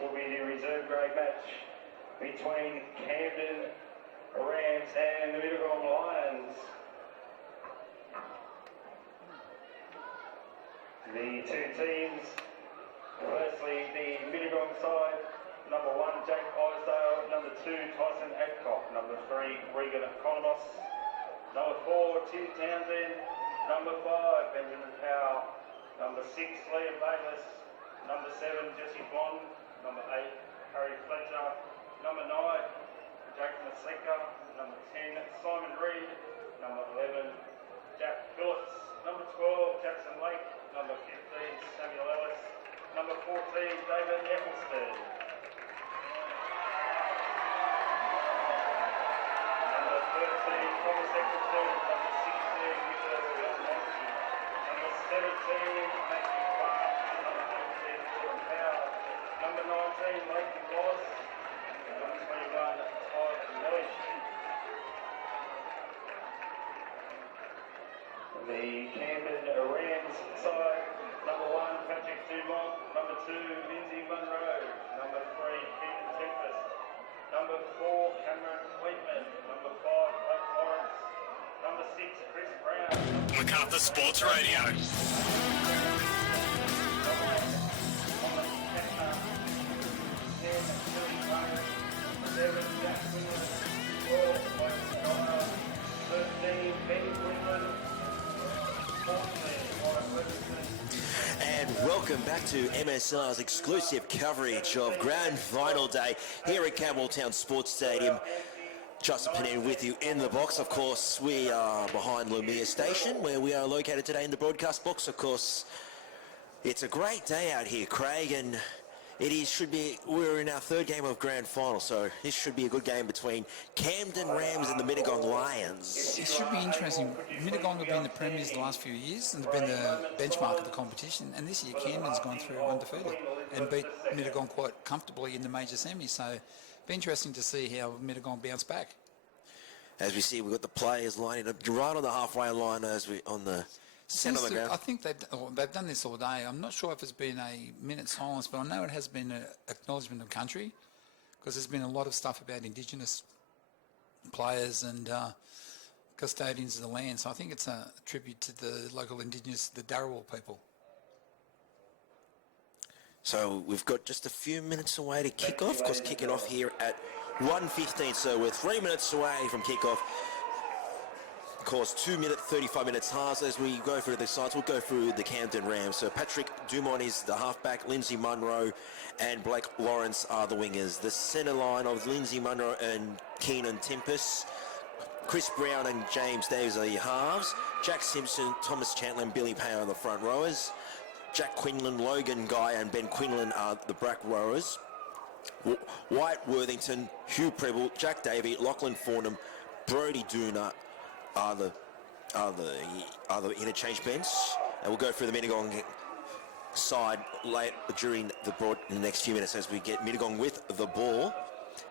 will be the reserve grade match between Camden Rams and the Mittagong Lions. The two teams, firstly the Mittagong side, number 1 Jack Isdale, number 2 Tyson Adcock, number 3 Regan Economos, number 4 Tim Townsend, number 5 Benjamin Powell, number 6 Liam Bayless, number 7 Jesse Bond, number 8 Harry Fletcher, number 9 Jack Maseka, number 10 Simon Reed, number 11 Jack Phillips, number 12 Jackson Lake, number 15 Samuel Ellis, number 14 David Eccleston, number 13 Thomas Eccleston, number 16 Nicholas Belmonte, number 17 Matthew Clark, number 18 Jordan Powell, number 19 Leighton Wallace, and number 21 Todd Mellish. The Camden Rams side, number 1 Patrick Dumont, number 2 Lindsay Munro, number 3 Keaton Tempest, number 4 Cameron Fleetman, number 5 Blake Lawrence, number 6 Chris Brown. Macarthur Sports Radio. And welcome back to MSR's exclusive coverage of Grand Final Day here at Campbelltown Sports Stadium. Justin Panini with you in the box. Of course, we are behind Lumiere Station, where we are located today in the broadcast box. Of course, it's a great day out here, Craig, and we're in our third game of Grand Final, so this should be a good game between Camden Rams and the Mittagong Lions. It should be interesting. Mittagong have been the premiers the last few years and they've been the benchmark of the competition, and this year Camden's gone through undefeated and beat Mittagong quite comfortably in the major semis, so it'll be interesting to see how Mittagong bounce back. As we see, we've got the players lining up right on the halfway line on the centre of the ground. I think they've done this all day. I'm not sure if it's been a minute's silence, but I know it has been an acknowledgement of country, because there's been a lot of stuff about Indigenous players and custodians of the land. So I think it's a tribute to the local Indigenous, the Darawal people. So we've got just a few minutes away to kick off. Of course, kicking off here at 1:15, so we're 3 minutes away from kick-off. Of course, 2 minute, 35 minutes halves. As we go through the sides, we'll go through the Camden Rams. So Patrick Dumont is the halfback, Lindsay Munro and Blake Lawrence are the wingers. The centre line of Lindsay Munro and Keenan Tempest. Chris Brown and James Davies are the halves. Jack Simpson, Thomas Chandler and Billy Payne are the front rowers. Jack Quinlan, Logan Guy and Ben Quinlan are the back rowers. White Worthington, Hugh Preble, Jack Davey, Lachlan Fornham, Brody Duna are the interchange bench, and we'll go through the Mittagong side late during the next few minutes as we get Mittagong with the ball,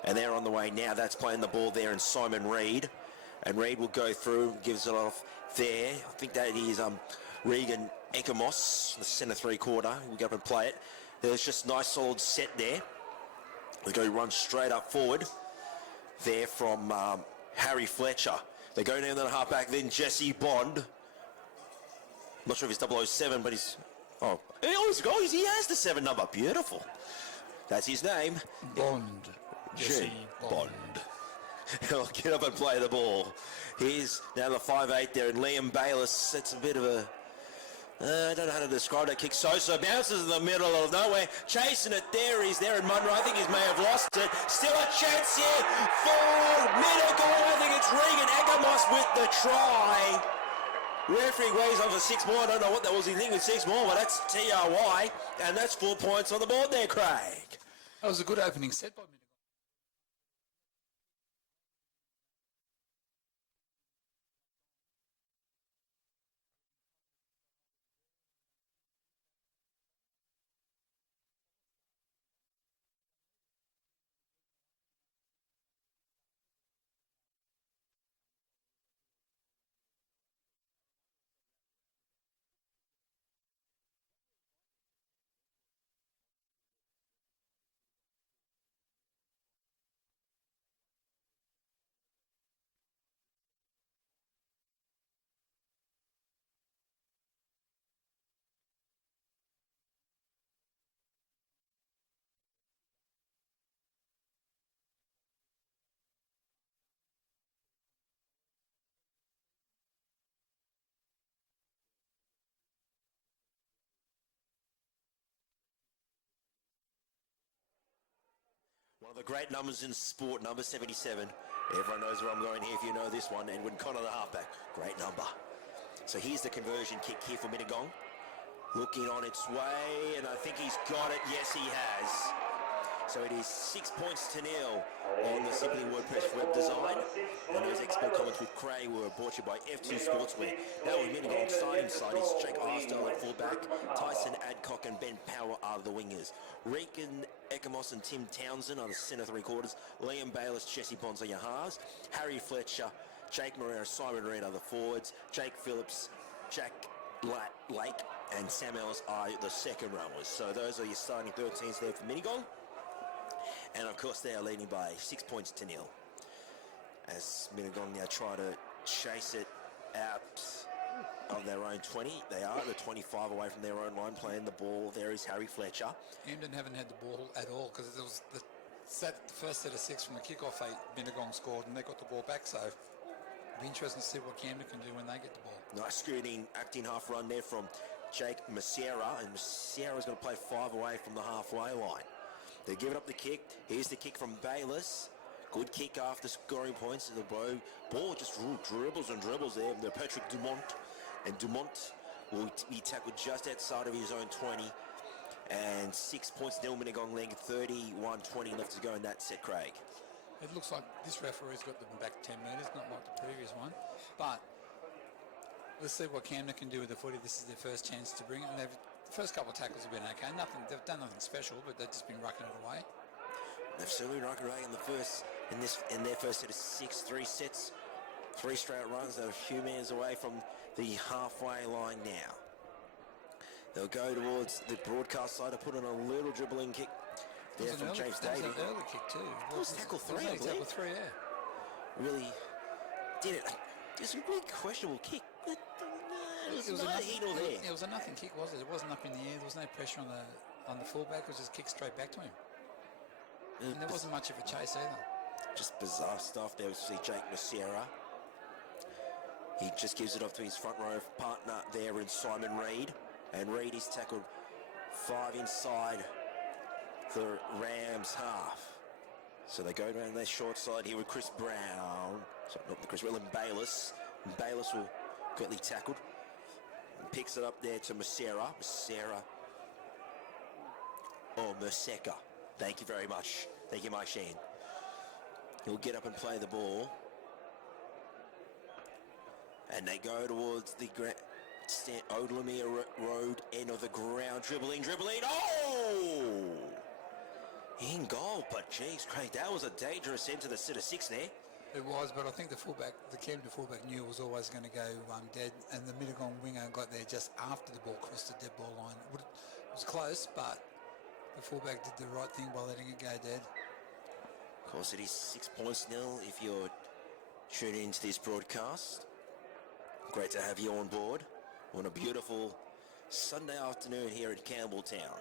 and they're on the way now. That's playing the ball there, and Simon Reed, and Reed will go through, gives it off there. I think that is Regan Ekamos, the centre three-quarter. We'll go up and play it. There's just nice solid set there. They go run straight up forward there from Harry Fletcher. They go down to the halfback, then Jesse Bond. Not sure if he's 007, but he's... Oh, he has the 7 number. Beautiful. That's his name. Bond. Jesse Bond. He'll get up and play the ball. Here's now the 5'8" there, and Liam Bayliss. That's a bit of a... I don't know how to describe that kick. Sosa bounces in the middle of nowhere. Chasing it there. He's there in Munro. I think he may have lost it. Still a chance here for Mittagong. I think it's Regan Ekamos with the try. Referee weighs on for 6 more. I don't know what that was. He thinking with 6 more, but that's TRY. And that's 4 points on the board there, Craig. That was a good opening set by Mittagong. One of the great numbers in sport, number 77. Everyone knows where I'm going here if you know this one. Edwin Connor, the halfback. Great number. So here's the conversion kick here for Mittagong. Looking on its way, and I think he's got it. Yes, he has. So it is 6 points to nil on the Simply WordPress web design. And those expert comments with Craig were brought to you by F2 Sportswear. That was Mittagong starting side. It's Jake Arstell at fullback. Tyson Adcock and Ben Power are the wingers. Regan Ekamos and Tim Townsend are the centre three quarters. Liam Bayliss, Jesse Bonds are your halves. Harry Fletcher, Jake Moreira, Simon Reid are the forwards. Jake Phillips, Jack Lake and Sam Ellis are the second rowers. So those are your starting 13s there for Mittagong. And of course they are leading by 6 points to nil. As Mittagong now try to chase it out of their own 20. They are the 25 away from their own line playing the ball. There is Harry Fletcher. Camden haven't had the ball at all because it was the first set of six from the kickoff eight. Mittagong scored and they got the ball back. So it'll be interesting to see what Camden can do when they get the ball. Nice screening, acting half run there from Jake Massera. And Massera's going to play 5 away from the halfway line. They're giving up the kick. Here's the kick from Bayliss. Good kick after scoring points. The ball just dribbles and dribbles there. The Patrick Dumont. And Dumont will be tackled just outside of his own 20. And 6 points, nil Mittagong leg. 31-20 left to go in that set, Craig. It looks like this referee's got them back 10 metres, not like the previous one. But let's see what Camden can do with the footy. This is their first chance to bring it. And the first couple of tackles have been okay. They've done nothing special, but they've just been rucking it away. They've certainly rucking away in their first set of 6, 3 sets, 3 straight runs. They're a few metres away from the halfway line now. They'll go towards the broadcast side to put on a little dribbling kick there from James Davey. That was an early kick too. It was tackle 3, I believe. Tackle 3, yeah. Really did it. It's a really questionable kick. It was not here nor there. It was a nothing kick, was it? It wasn't up in the air. There was no pressure on the fullback. It was just kicked straight back to him. And there wasn't much of a chase either. Just bizarre stuff. There we see Jake Massera. He just gives it off to his front row partner there in Simon Reid. And Reid is tackled 5 inside the Rams half. So they go down their short side here with Chris Brown. Sorry, not the Chris Brown, Bayliss. And Bayliss will quickly tackled. And picks it up there to Massera. Merseca. Thank you very much. Thank you, Mike Sheen. He'll get up and play the ball. And they go towards the Oldlemere Road end of the ground. Dribbling. Oh! In goal, but geez, Craig, that was a dangerous end to the set of 6 there. It was, but I think the Camden fullback knew it was always going to go dead, and the Mittagong winger got there just after the ball crossed the dead ball line. It was close, but the fullback did the right thing by letting it go dead. Of course, it is 6 points nil if you're tuning into this broadcast. Great to have you on board on a beautiful Sunday afternoon here at Campbelltown.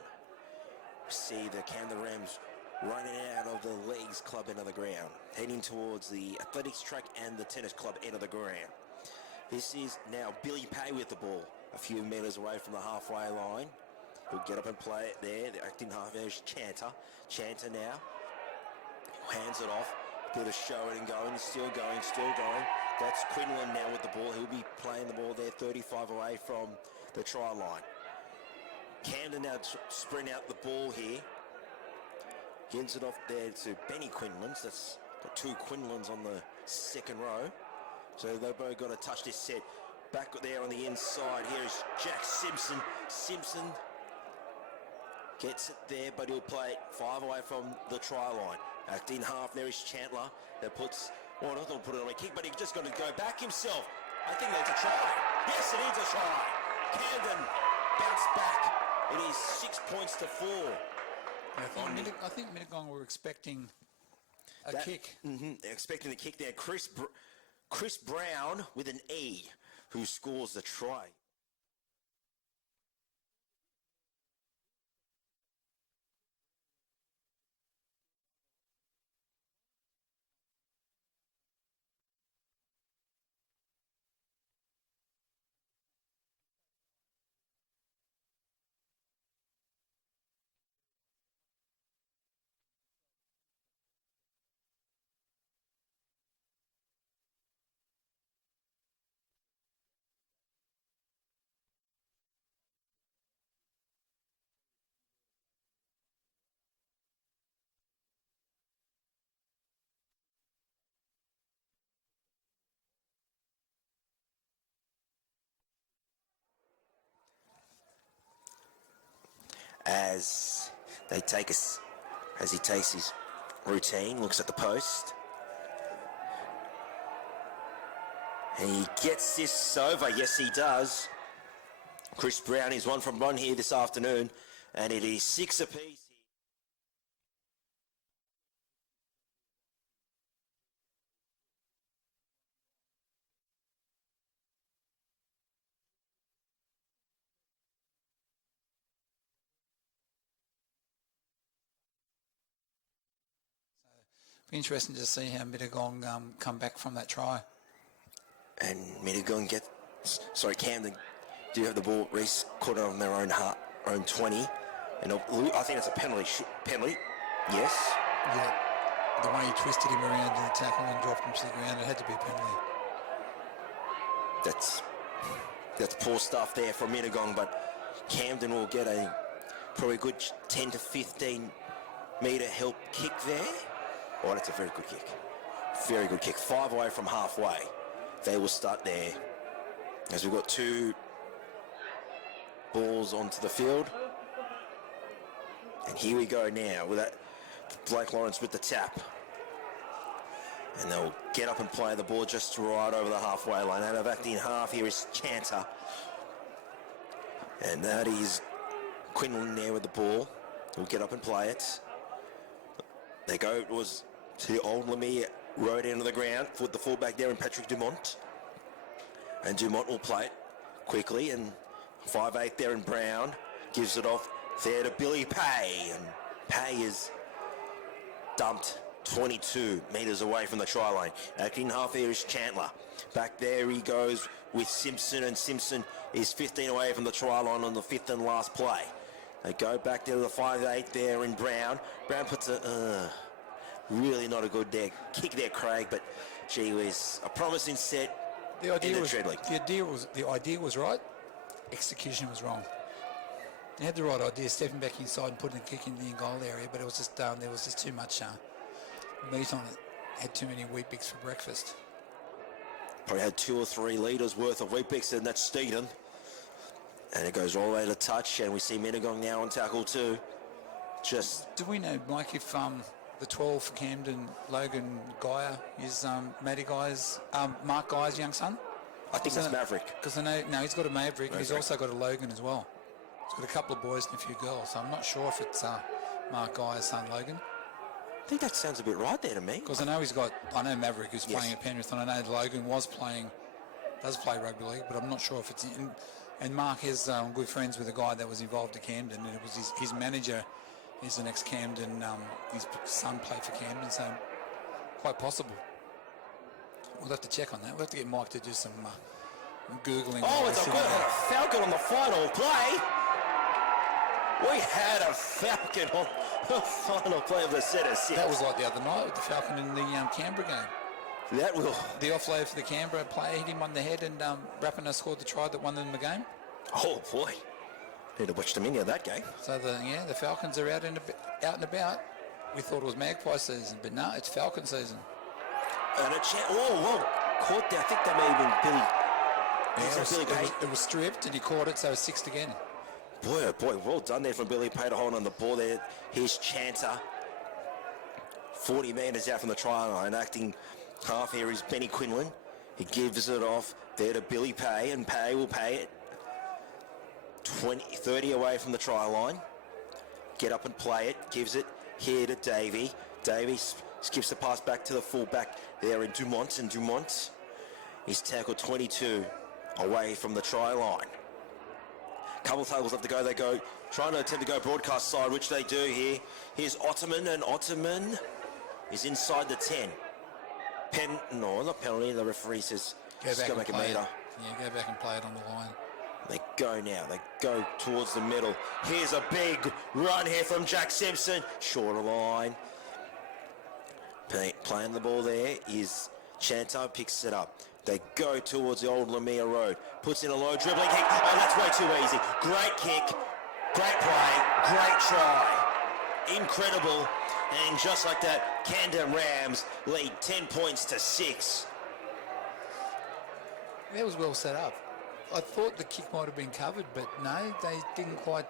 See the Camden Rams running out of the Leagues Club end of the ground, heading towards the athletics track and the tennis club end of the ground. This is now Billy Pay with the ball, a few metres away from the halfway line. He'll get up and play it there. The acting half there's Chanter. Chanter now hands it off. Bit of showing and going, still going. That's Quinlan now with the ball. He'll be playing the ball there, 35 away from the try line. Camden now sprint out the ball here. Gives it off there to Benny Quinlans. That's got 2 Quinlans on the second row. So they've both got to touch this set. Back there on the inside, here's Jack Simpson. Simpson gets it there, but he'll play it 5 away from the try line. Acting half, there is Chandler. That puts, well, not going to put it on a kick, but he's just going to go back himself. I think that's a try. Yes, it is a try. Camden bounced back. It is 6 points to 4. I think Mittagong were expecting a kick. They're expecting the kick there. Chris Brown with an E, who scores the try. as he takes his routine, looks at the post. And he gets this over. Yes, he does. Chris Brown is 1 from 1 here this afternoon, and it is 6 apiece. Be interesting to see how Mittagong come back from that try. And Mittagong Camden do have the ball. Reece caught it on their own 20. And I think it's a penalty. Yes. Yeah. The way he twisted him around in the tackle and dropped him to the ground, it had to be a penalty. That's poor stuff there from Mittagong, but Camden will get a probably good 10 to 15 metre help kick there. Oh, that's a very good kick. Very good kick. 5 away from halfway. They will start there. As we've got 2 balls onto the field. And here we go now with that Blake Lawrence with the tap. And they'll get up and play the ball just right over the halfway line. Out of acting half here is Chanter. And that is Quinlan there with the ball. He'll get up and play it. They go to the old Lemire Road end of the ground. Put the fullback there in Patrick Dumont. And Dumont will play it quickly. And 5'8" there in Brown. Gives it off there to Billy Pay. And Pay is dumped 22 metres away from the try line. Acting half here is Chandler. Back there he goes with Simpson. And Simpson is 15 away from the try line on the 5th and last play. They go back there to the 5'8" there in Brown. Brown puts really not a good kick there, Craig, but gee whiz, a promising set. The idea was right. Execution was wrong. They had the right idea, stepping back inside and putting a kick in the goal area, but it was just there was just too much meat on it. Had too many Weet-Bix for breakfast. Probably had 2 or 3 litres worth of Weet-Bix, and that's Steedon. And it goes all the way to touch, and we see Mittagong now on tackle too. Do we know, Mike, if the 12 for Camden, Logan Geyer, is Mark Guy's young son? I think it's Maverick. Because I know, he's got a Maverick, and he's also got a Logan as well. He's got a couple of boys and a few girls, so I'm not sure if it's Mark Guy's son, Logan. I think that sounds a bit right there to me. Because I know Maverick who's playing at Penrith, and I know Logan does play rugby league, but I'm not sure if it's in. And Mark is good friends with a guy that was involved at Camden, and it was his manager is an ex-Camden. His son played for Camden, so quite possible. We'll have to check on that. We'll have to get Mike to do some Googling. Oh, it's a Falcon on the final play. We had a Falcon on the final play of the set of 6. That was like the other night with the Falcon in the Canberra game. The offload for the Canberra player hit him on the head, and Rapinoe scored the try that won them the game. Oh boy, need to watch the mini of that game. So the Falcons are out and about. We thought it was Magpie season, but no, it's Falcon season. And caught there. I think that may have been Billy. Billy Pay. It was stripped, and he caught it, so it's 6 again. Boy, oh boy, well done there from Billy Pay to hold on the ball there. Here's Chanter. 40 metres out from the try line, acting half here is Benny Quinlan. He gives it off there to Billy Pay, and Pay will pay it. 30 away from the try line. Get up and play it. Gives it here to Davey. Davey skips the pass back to the fullback there in Dumont. And Dumont is tackled 22 away from the try line. Couple of tackles left to go. They go trying to attempt to go broadcast side, which they do here. Here's Ottoman, and Ottoman is inside the 10. Not penalty. The referee says, go back a metre. Yeah, go back and play it on the line. They go now. They go towards the middle. Here's a big run here from Jack Simpson. Shorter line. Playing the ball there is Chanter. Picks it up. They go towards the old Lemire Road. Puts in a low dribbling kick. Oh, that's way too easy. Great kick. Great play. Great try. Incredible. And just like that, Camden Rams lead 10 points to 6. That was well set up. I thought the kick might have been covered, but no, they didn't quite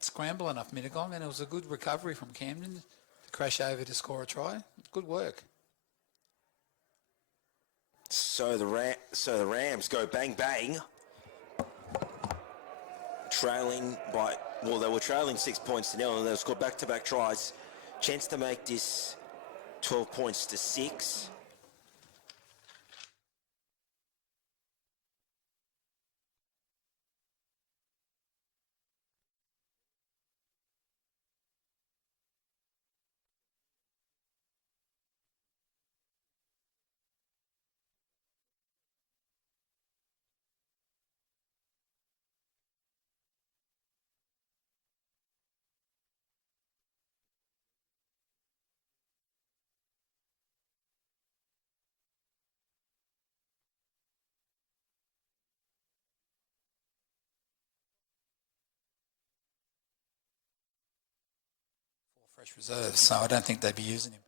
scramble enough, Mittagong, and it was a good recovery from Camden to crash over to score a try. Good work. So the Rams go bang bang, trailing by, well, they were trailing 6 points to 0, and they've scored back-to-back tries. Chance to make this 12 points to 6. Fresh reserves, so I don't think they'd be using him.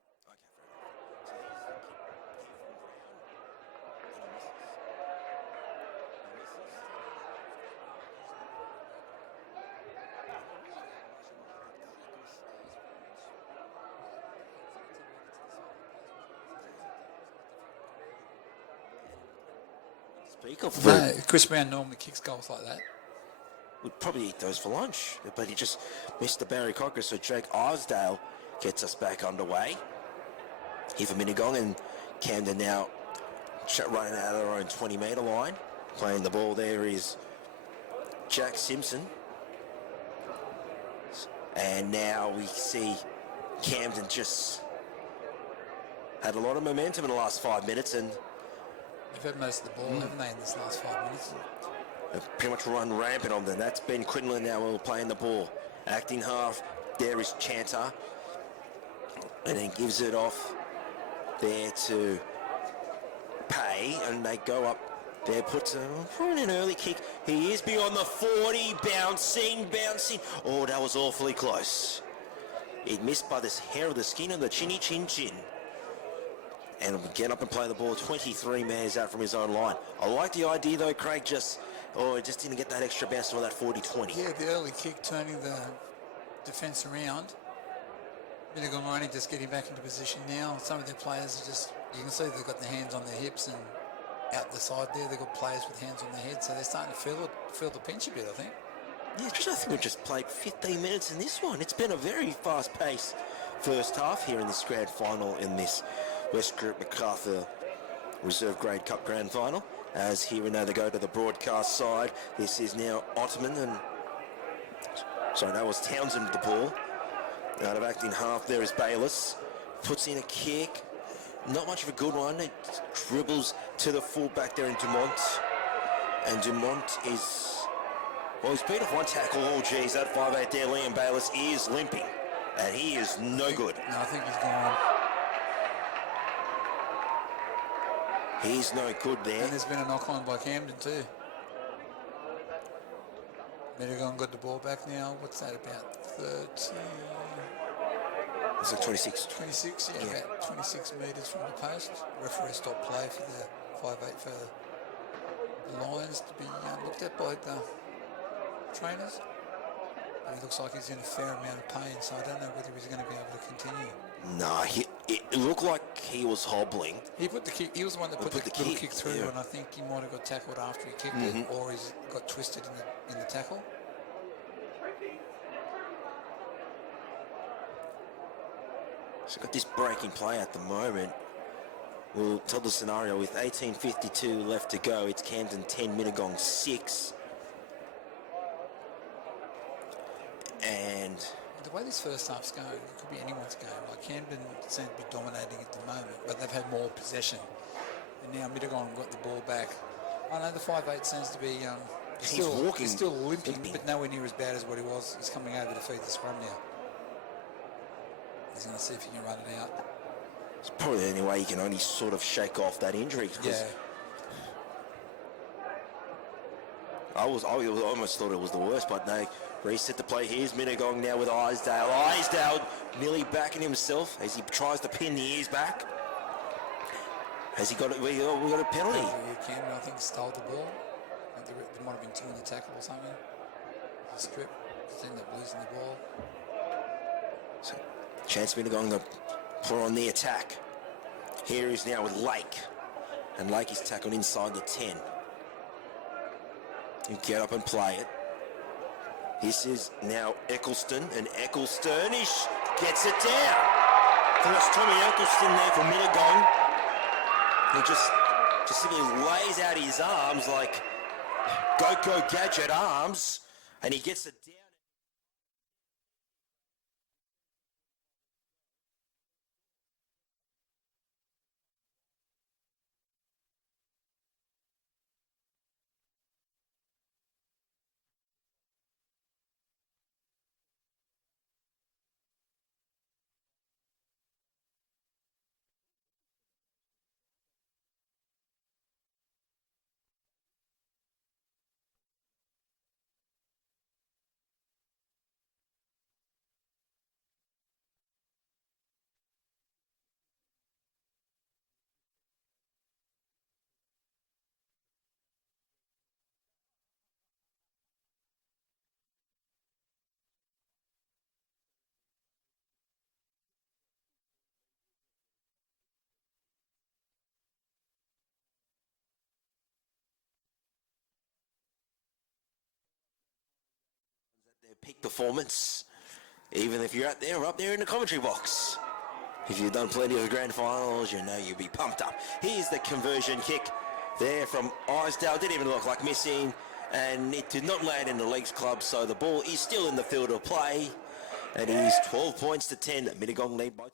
Speak of No, Chris Brown normally kicks goals like that. would probably eat those for lunch, but he just missed the Barry Cocker, so Jake Isdale gets us back underway. Here for Mittagong, and Camden now running out of their own 20-metre line. Playing the ball there is Jack Simpson. And now we see Camden just had a lot of momentum in the last 5 minutes, and They've had most of the ball, haven't they, in this last 5 minutes? they've pretty much run rampant on them. That's Ben Quinlan now while playing the ball. Acting half, there is Chanter. And then gives it off there to Pay, and they go up there, puts an early kick. He is beyond the 40, bouncing. Oh, that was awfully close. It missed by this hair of the skin of the chinny chin. And get up and play the ball 23 metres out from his own line. I like the idea though, Craig, just didn't get that extra bounce on that 40-20. Yeah, the early kick turning the defence around. Mittagong are only just getting back into position now. Some of their players are just, you can see they've got their hands on their hips and out the side there. They've got players with hands on their heads, so they're starting to feel the pinch a bit, I think. Yeah, I think we've just played 15 minutes in this one. It's been a very fast-paced first half here in this grand final, in this West Group Macarthur Reserve Grade Cup Grand Final. As here we know they go to the broadcast side. This is now Ottoman, and sorry, that was Townsend with the ball. Out of acting half there is Bayless. Puts in a kick. Not much of a good one. It dribbles to the fullback there in Dumont. And Dumont is, well, he's beat off one tackle. Oh, geez, that 5'8 there, Liam Bayless, is limping. And he is no good. No, I think he's gone. He's no good there. And there's been a knock-on by Camden too. Mittagong got the ball back now. What's that, about 30? It's like 26. 26, yeah, about 26 metres from the post. Referee stopped play for the 5'8 for the Lions to be looked at by the trainers. And he looks like he's in a fair amount of pain, so I don't know whether he's going to be able to continue. No, it looked like he was hobbling. He put the kick. He was the one that put the little kick through, yeah. and I think he might have got tackled after he kicked it, or he's got twisted in the tackle. So got this breaking play at the moment. We'll tell the scenario with 18:52 left to go. It's Camden 10, Mittagong 6. And The way this first half's going, it could be anyone's game. Like Camden seems to be dominating at the moment, but they've had more possession. And now Mittagong got the ball back. I know the 5'8 seems to be he's walking. He's still limping, but nowhere near as bad as what he was. He's coming over to feed the scrum now. He's going to see if he can run it out. it's probably the only way he can only sort of shake off that injury. Yeah. I almost thought it was the worst, but they reset the play. Here's Mittagong now with Isdale. Isdale nearly backing himself as he tries to pin the ears back. Has he got it? We got a penalty. Camden, I think, stole the ball. there might have been 2 in the tackle or something. The strip, just end up losing the ball. So, chance Mittagong to pour on the attack. Here is now with Lake. And Lake is tackled inside the 10. You get up and play it. This is now Eccleston, and Eccleston gets it down. So that's Tommy Eccleston there for Mittagong. He just simply lays out his arms like Go Gadget arms, and he gets it down. Their peak performance, even if you're up there in the commentary box. If you've done plenty of the grand finals, you know you'll be pumped up. Here's the conversion kick there from Isdale. Didn't even look like missing, and it did not land in the legs club, so the ball is still in the field of play, and it is 12 points to 10. Mittagong lead by 2.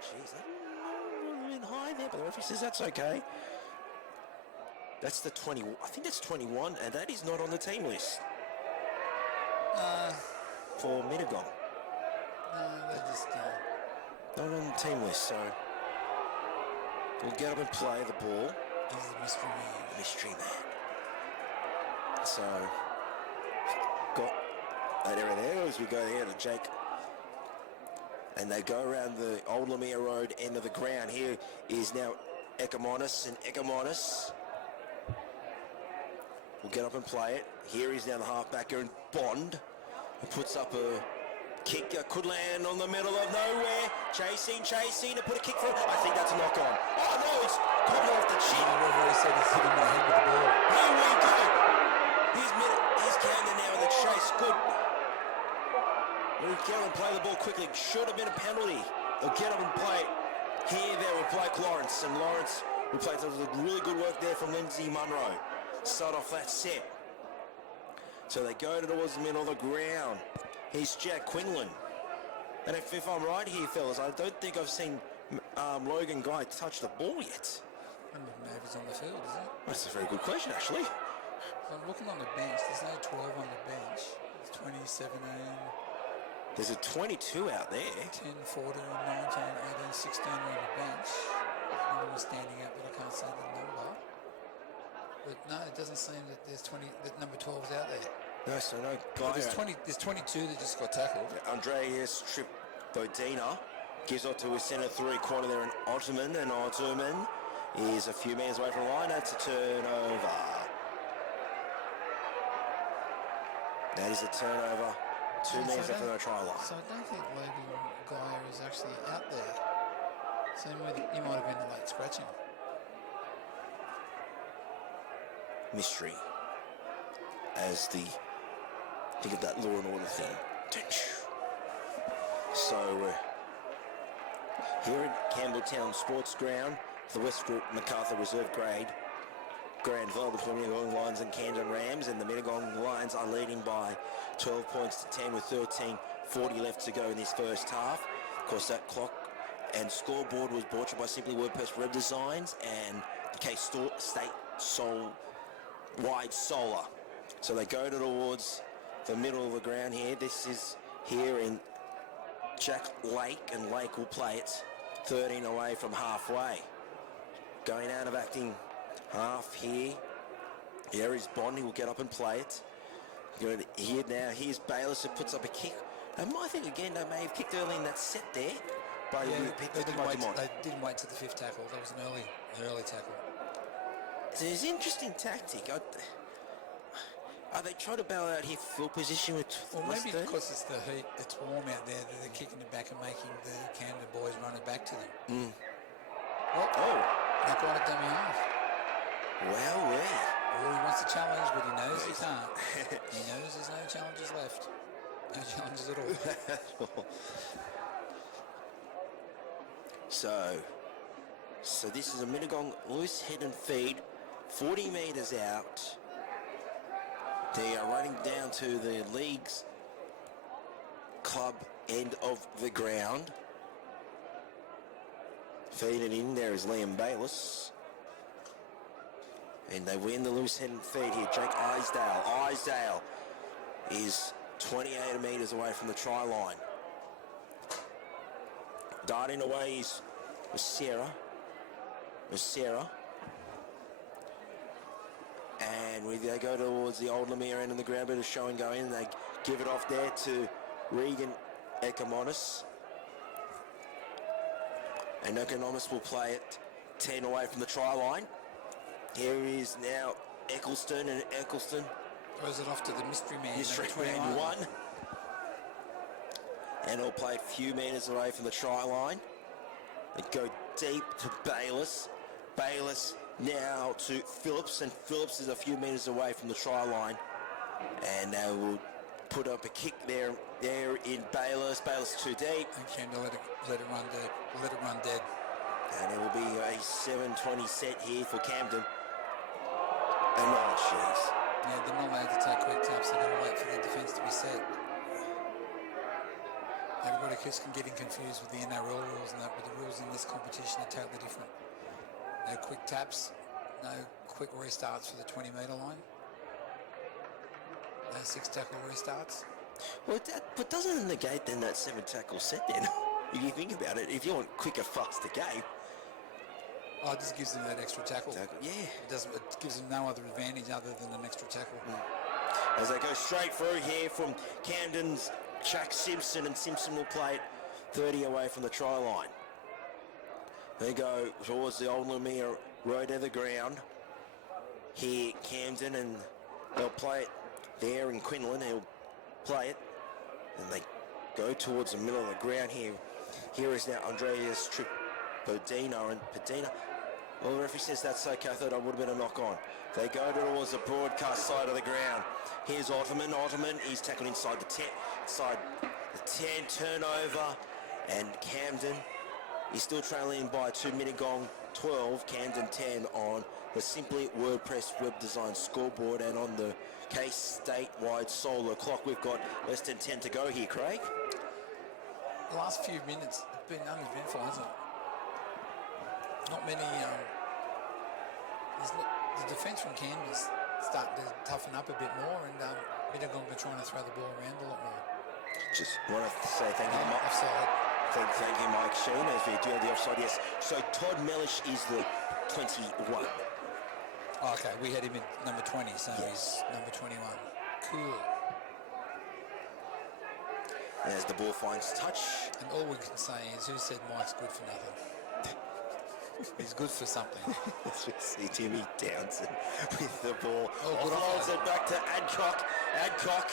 Jeez, that went high there, but the referee says that's okay. That's the 20. I think that's 21, and that is not on the team list for Mittagong. No, they just Not on the team list, so we'll get up and play the ball. he's the mystery man. Mystery man. So got that area there as we go there to Jake. And they go around the old Lemire Road end of the ground. Here is now Ekamonis, and Ekamonis will get up and play it. Here is now the halfbacker, and Bond, who puts up a kick. Could land on the middle of nowhere. Chasing to put a kick for it. I think that's a knock on. Oh no, it's coming off the chin. The referee said he's hitting the head with the ball. Here we go. Here's Camden now in the chase. Good. We'll get up and play the ball quickly. Should have been a penalty. They'll get up and play it. Here, there with Blake Lawrence. And Lawrence will play. There was really good work there from Lindsay Munro. Start off that set. So they go towards the middle of the ground. Here's Jack Quinlan. And if I'm right here, fellas, I don't think I've seen Logan Guy touch the ball yet. I don't know if he's on the field, is it? That's a very good question, actually. So I'm looking on the bench. There's no 12 on the bench. It's 2017. There's a 22 out there. 10, 14, 19, 18, 16 are on the bench. No one was standing out, but I can't see the number. But no, it doesn't seem that there's 20. That number 12 is out there. No, so no But guy. there's 22 that just got tackled. Andreas Tripodina gives it to his centre 3-quarter there, and Ottoman is a few metres away from the line. That's a turnover. That is a turnover. 2 metres So I after the try line. So I don't think Logan Geyer is actually out there. So he might have been late scratching. Mystery. As the think of that law and order thing. So here at Campbelltown Sports Ground, the Westbrook Macarthur Reserve Grade grand final between Mittagong Lions and Camden Rams, and the Mittagong Lions are leading by 12 points to 10 with 13:40 left to go in this first half. Of course, that clock and scoreboard was brought to you by Simply WordPress Web Designs and K-State Wide Solar. So they go towards the middle of the ground here. This is here in Jack Lake, and Lake will play it 13 away from halfway. Going out of acting half here. Here is Bond, he will get up and play it. Good here now, here's Bayliss who puts up a kick. I think again they may have kicked early in that set there, but Yeah, they didn't wait till the fifth tackle. That was an early tackle. It's an interesting tactic. Are they trying to bail out here field position with Well, maybe 30? because it's the heat, it's warm out there, that they're kicking it back and making the Camden boys run it back to them. They got a dummy half. Well, Oh, he wants to challenge, but he knows he can't. He knows there's no challenges left. No challenges at all. So this is a Mittagong loose head and feed, 40 metres out. They are running down to the league's club end of the ground. Feed it in, there is Liam Bayliss. And they win the loose head and feed here. Jake Isdale. Isdale is 28 metres away from the try line. Darting away is Sarah. And they go towards the old Lemire end of the ground, bit of show and go in. They give it off there to Regan Ecomonis. And Economus will play it 10 away from the try line. Here is now Eccleston, and Eccleston throws it off to the mystery man. Mystery man 1. And he'll play a few metres away from the try line. They go deep to Bayliss. Bayliss now to Phillips, and Phillips is a few metres away from the try line. And they will put up a kick there in Bayliss. Bayliss too deep. And Camden let it run dead. And it will be a 7:20 set here for Camden. And oh, jeez. Yeah, they're not allowed to take quick taps. They're going to wait for the defence to be set. Everybody keeps getting confused with the NRL rules and that, but the rules in this competition are totally different. No quick taps, no quick restarts for the 20-metre line. No 6 tackle restarts. Well, but doesn't it negate then that 7 tackle set then? If you think about it, if you want quicker, faster game. Oh, it just gives them that extra tackle. Yeah. It gives them no other advantage other than an extra tackle. As they go straight through here from Camden's Jack Simpson, and Simpson will play it 30 away from the try line. They go towards the old Lemire road of the ground. Here, Camden, and they'll play it there in Quinlan. He'll play it, and they go towards the middle of the ground here. Here is now Andreas Tripodino, and Padina. Well, the referee says that's okay. I thought I would have been a knock-on. They go towards the broadcast side of the ground. Here's Ottoman. Ottoman, he's tackled inside the 10, turnover, and Camden is still trailing by 2. Mittagong 12, Camden 10 on the Simply WordPress web design scoreboard, and on the Case statewide solar clock. We've got less than 10 to go here, Craig. The last few minutes have been uneventful, hasn't it? Not many. The defence from Camden's starting to toughen up a bit more, and Mittagong are trying to throw the ball around a lot more. Just want to say thank you, Mike. Offside. Thank you, Mike Sheen, as we do the offside. Yes. So Todd Mellish is the 21. Oh, okay, we had him in number 20, so he's number 21. Cool. As the ball finds touch. And all we can say is, who said Mike's good for nothing? He's good for something. As we see Timmy Townsend with the ball. Offloads it back to Adcock. Adcock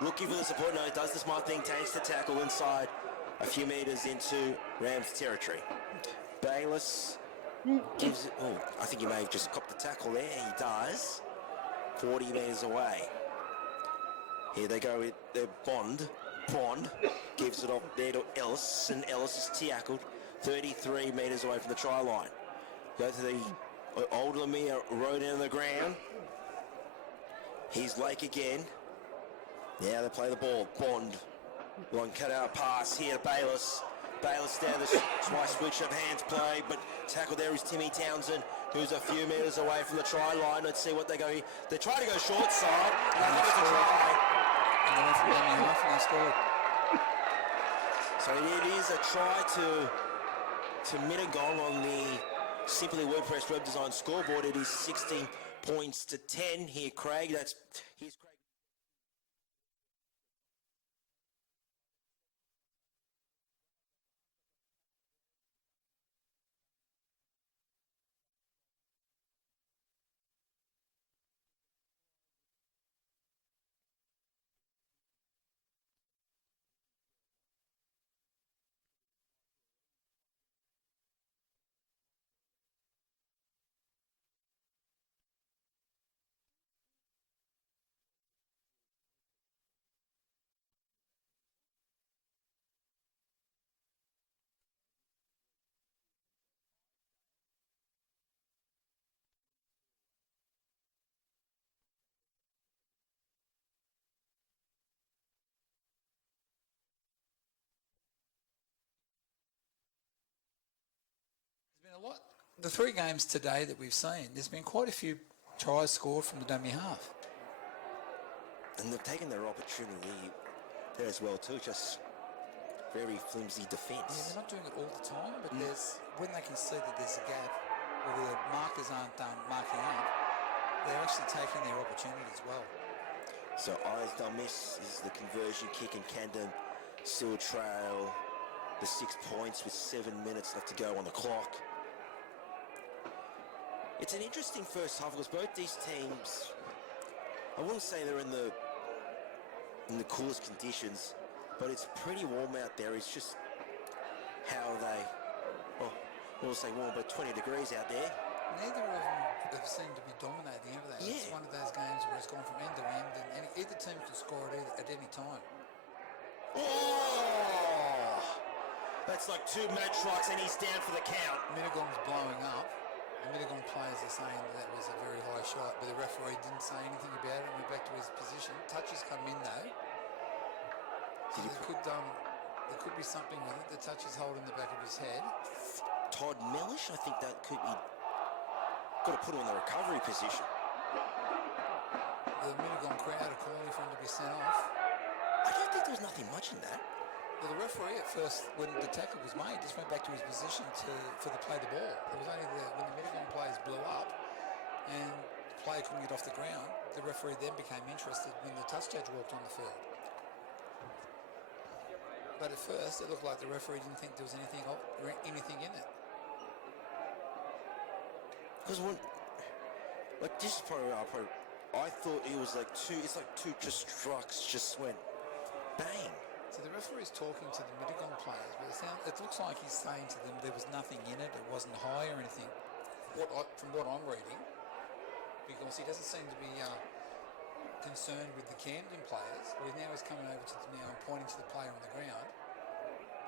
looking for the support. No, he does the smart thing, takes the tackle inside a few metres into Rams territory. Bayliss gives it. Oh, I think he may have just copped the tackle there. He does. 40 metres away. Here they go with the Bond. Bond gives it off there to Ellis, and Ellis is tackled 33 metres away from the try line. Go to the old Lemire road into the ground. Here's Lake again. Now they play the ball. Bond. One cut out pass here. Bayliss. Bayliss down the twice switch of hands play, but tackle there is Timmy Townsend, who's a few metres away from the try line. Let's see what they go. They try to go short side. And they think it's a try. And they went from dummy half and they scored. So it is a try to Mittagong on the Simply WordPress web design scoreboard. It is 16 points to 10 here, Craig. Here's Craig. There's been a lot. The 3 games today that we've seen, there's been quite a few tries scored from the dummy half. And they've taken their opportunity there as well too. Just very flimsy Yeah, defence. they're not doing it all the time, but there's when they can see that there's a gap or the markers aren't marking up, they're actually taking their opportunity as well. So eyes don't miss is the conversion kick, and Camden still trail the 6 points with 7 minutes left to go on the clock. It's an interesting first half because both these teams, I wouldn't say they're in the coolest conditions, but it's pretty warm out there. It's just how they, well, we'll say warm, but 20 degrees out there. Neither of them have seemed to be dominating, have they? Yeah. It's one of those games where it's gone from end to end, and either team can score it at any time. Oh! That's like 2 match strikes and he's down for the count. Mittagong's blowing up. The Mittagong players are saying that was a very high shot, but the referee didn't say anything about it and went back to his position. Touch has come in though. So there could be something with it. The touch is holding the back of his head. Todd Mellish, I think that could be, got to put him in the recovery position. The Mittagong crowd are calling for him to be sent off. I don't think there was nothing much in that. Well, the referee at first, when the tackle was made, just went back to his position for the play the ball. It was only when the Mittagong players blew up and the player couldn't get off the ground, the referee then became interested when the touch judge walked on the field. But at first, it looked like the referee didn't think there was anything in it. Because when, like this is probably, I thought it was like two just trucks just went bang. So the referee's talking to the Mittagong players, but it looks like he's saying to them there was nothing in it, it wasn't high or anything. From what I'm reading, because he doesn't seem to be concerned with the Camden players, where now he's coming over to them now and pointing to the player on the ground.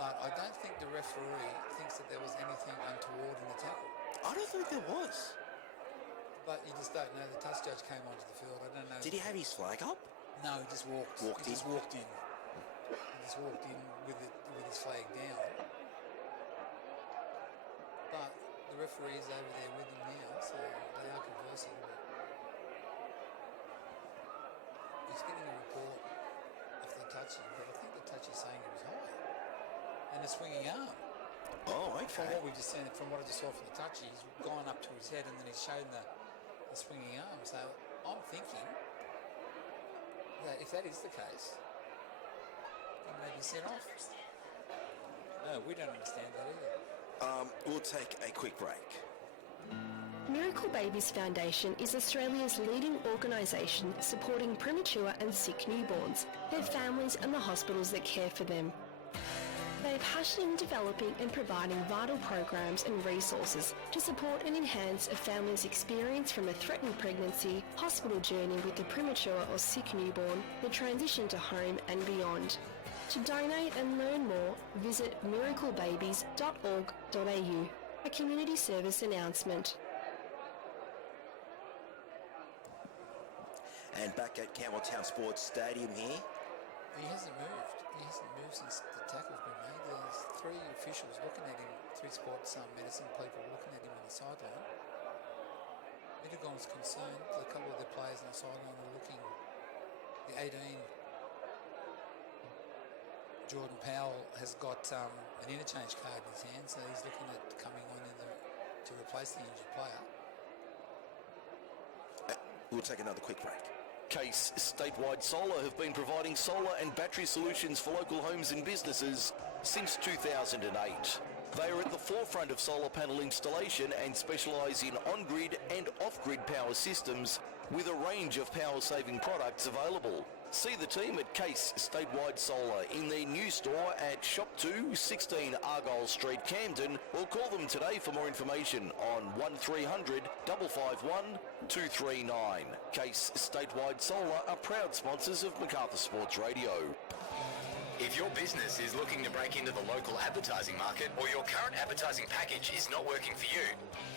But I don't think the referee thinks that there was anything untoward in the tackle. I don't think there was. But you just don't know. The touch judge came onto the field. I don't know. Did he have his flag up? No, he just walked in. He just walked in with his flag down. But the referee's over there with him now, so they are conversing. But he's getting a report of the touching, but I think the touch is saying it was high. And a swinging arm. Oh, okay. From what we just seen, from what I just saw from the touch, he's gone up to his head and then he's shown the swinging arm. So I'm thinking that if that is the case, he may be sent off. No, we don't understand that either. We'll take a quick break. Miracle Babies Foundation is Australia's leading organisation supporting premature and sick newborns, their families and the hospitals that care for them. They are passionate in developing and providing vital programs and resources to support and enhance a family's experience from a threatened pregnancy, hospital journey with a premature or sick newborn, the transition to home and beyond. To donate and learn more, visit miraclebabies.org.au. A community service announcement. And back at Campbelltown Sports Stadium here. He hasn't moved. He hasn't moved since the tackle's been made. There's 3 officials looking at him, 3 sports medicine people looking at him on the sideline. Mittagong's concerned. A couple of their players on the sideline are looking. The 18 Jordan Powell has got an interchange card in his hand, so he's looking at coming on to replace the injured player. We'll take another quick break. Case Statewide Solar have been providing solar and battery solutions for local homes and businesses since 2008. They are at the forefront of solar panel installation and specialise in on-grid and off-grid power systems with a range of power-saving products available. See the team at Case Statewide Solar in their new store at Shop 2, 16 Argyle Street, Camden, or call them today for more information on 1300 551 239. Case Statewide Solar are proud sponsors of Macarthur Sports Radio. If your business is looking to break into the local advertising market or your current advertising package is not working for you,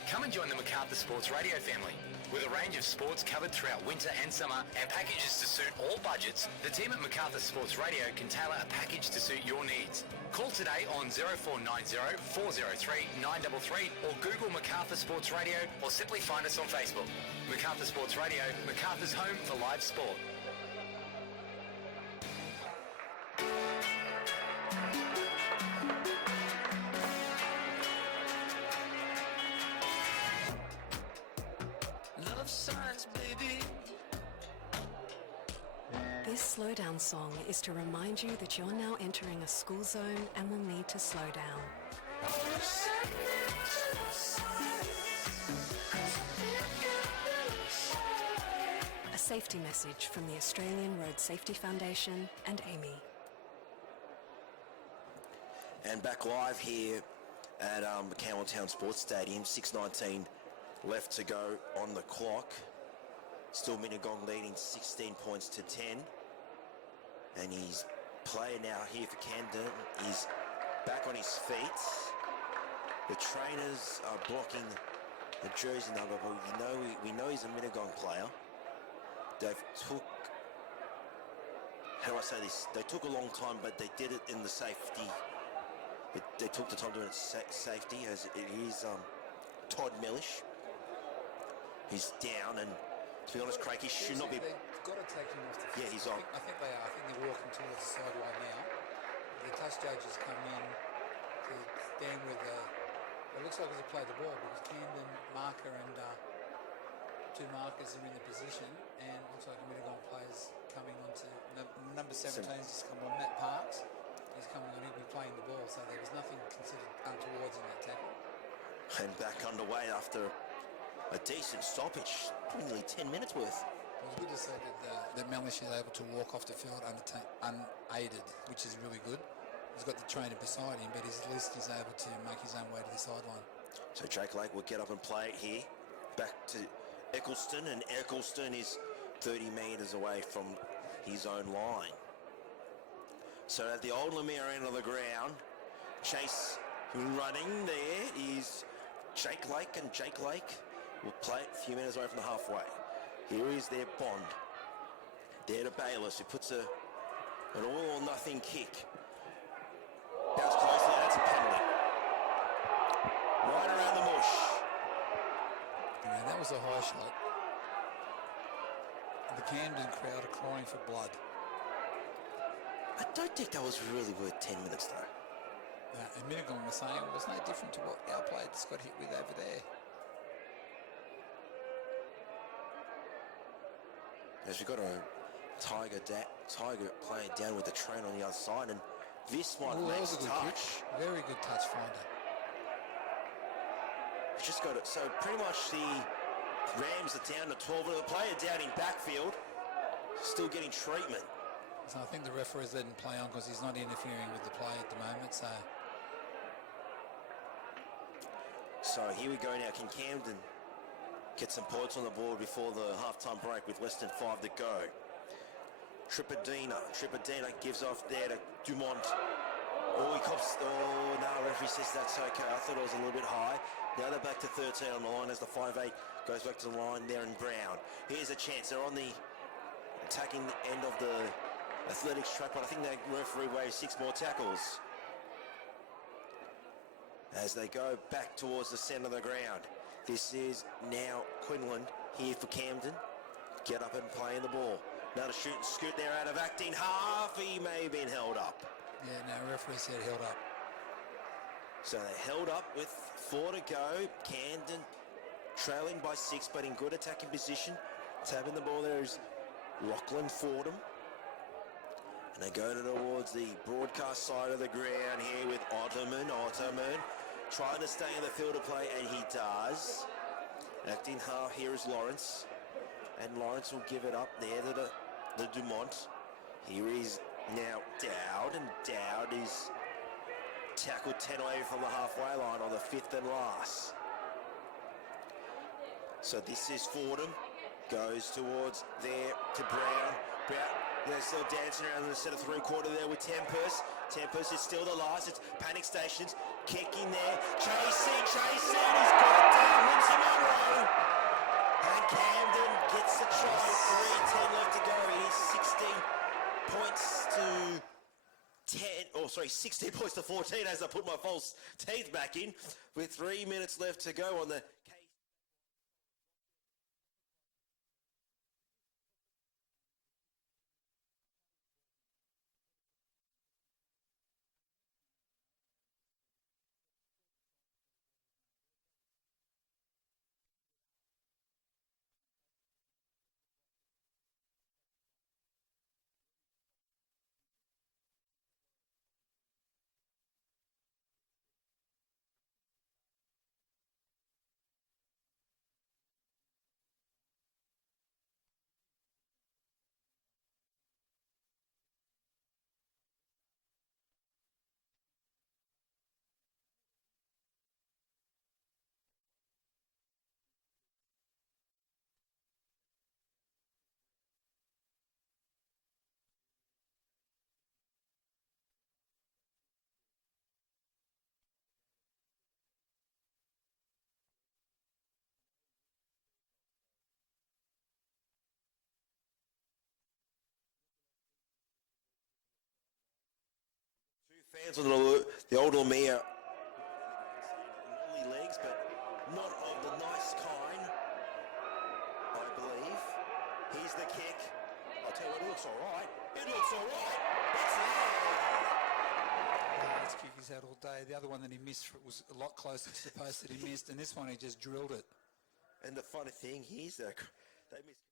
come and join the Macarthur Sports Radio family. With a range of sports covered throughout winter and summer and packages to suit all budgets, the team at Macarthur Sports Radio can tailor a package to suit your needs. Call today on 0490 403 933 or Google Macarthur Sports Radio or simply find us on Facebook. Macarthur Sports Radio, Macarthur's home for live sport. This slowdown song is to remind you that you're now entering a school zone and will need to slow down. A safety message from the Australian Road Safety Foundation and Amy. And back live here at Campbelltown Sports Stadium, 6:19 left to go on the clock. Still Mittagong leading 16 points to 10. And his player now here for Camden is back on his feet. The trainers are blocking the jersey number, but we know he's a Mittagong player. They've took, how do I say this? They took a long time, but they did it in the safety. They took the time to do it safety, as it is Todd Millish. He's down, and to be honest, Craig, he should not be. They've got to take him off the field. Yeah, he's on. I think they are. I think they're walking towards the sideline now. The touch judges come in to stand with it looks like he's played the ball because Camden marker and two markers are in the position, and it looks like the Mittagong players coming on to number 17 has come on. Matt Parks is coming on. He'll be playing the ball, so there was nothing considered untowards in that tackle. And back underway after a decent stoppage, nearly 10 minutes worth. It was good to see that Mellish is able to walk off the field unaided, which is really good. He's got the trainer beside him, but at least he's able to make his own way to the sideline. So Jake Lake will get up and play it here. Back to Eccleston, and Eccleston is 30 metres away from his own line. So at the old Lemire end of the ground, Chase running there is Jake Lake, and Jake Lake will play it a few metres away from the halfway. Here is their Bond. There to Bayless, who puts an all-or-nothing kick. Bounce close there, that's a penalty. Right around the mush. Yeah, that was a high shot. The Camden crowd are crying for blood. I don't think that was really worth 10 minutes, though. And Mittagong was saying it was no different to what our player just got hit with over there. As we've got a Tiger player down with the train on the other side, and this one makes a touch. Very good touch finder. It's just got it. So pretty much the Rams are down to 12, but the player down in backfield still getting treatment. So I think the referee's letting play on because he's not interfering with the play at the moment. So here we go now. Can Camden get some points on the board before the halftime break with less than 5 to go? Tripadina gives off there to Dumont. Oh, he cops. Oh, no, referee says that's okay. I thought it was a little bit high. Now they're back to 13 on the line as the 5'8 goes back to the line there in Brown. Here's a chance. They're on the attacking end of the athletics track, but I think the referee waves 6 more tackles. As they go back towards the centre of the ground. This is now Quinlan here for Camden. Get up and play in the ball. Another shoot and scoot there out of acting half. He may have been held up. Yeah, no, referee said held up. So they held up with 4 to go. Camden trailing by 6, but in good attacking position. Tapping the ball there is Lachlan Fordham. And they go towards the broadcast side of the ground here with Ottoman. Ottoman trying to stay in the field of play, and he does. Acting half here is Lawrence. And Lawrence will give it up there to the Dumont. Here is now Dowd, and Dowd is tackled 10 away from the halfway line on the 5th and last. So this is Fordham. Goes towards there to Brown. Brown, they're still dancing around the set of 3/4 there with Tempest. Tempest is still the last. It's panic stations. Kicking there. Chasing. He's got it down. Lindsay Monroe. And Camden gets the try. 3:10 left to go. It is 16 points to 10. 16 points to 14 as I put my false teeth back in with 3 minutes left to go on the case. Fans on the old Lamia woolly legs, but not of the nice kind, I believe. Here's the kick. I'll tell you what, it looks all right. It's there! Let's kick he's had all day. The other one that he missed was a lot closer to the post that he missed, and this one he just drilled it. And the funny thing is that they missed.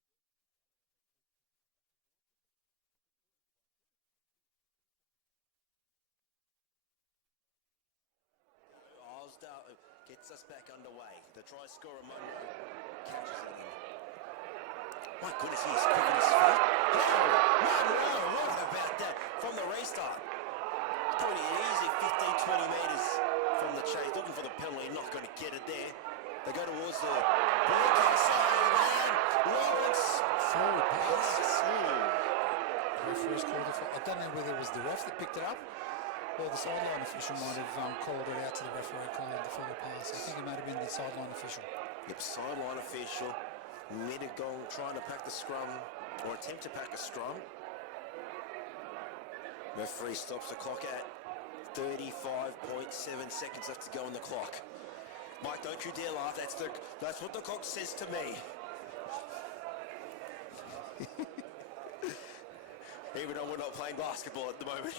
Gets us back underway. The try scorer Monroe catches it in. My goodness, he's quick on his feet. Monroe, what about that? From the restart. Pretty easy, 15-20 metres from the chase. Looking for the penalty, not going to get it there. They go towards the broadcast side of the ground. Lawrence. Forward pass. Referee's called it. I don't know whether it was the ref that picked it up, or the sideline official might have called it out to the referee, calling the forward pass. I think it might have been the sideline official. Yep, sideline official. Mittagong trying to pack the scrum, or attempt to pack a scrum. Referee stops the clock at 35.7 seconds left to go on the clock. Mike, don't you dare laugh. That's what the clock says to me. Even though we're not playing basketball at the moment.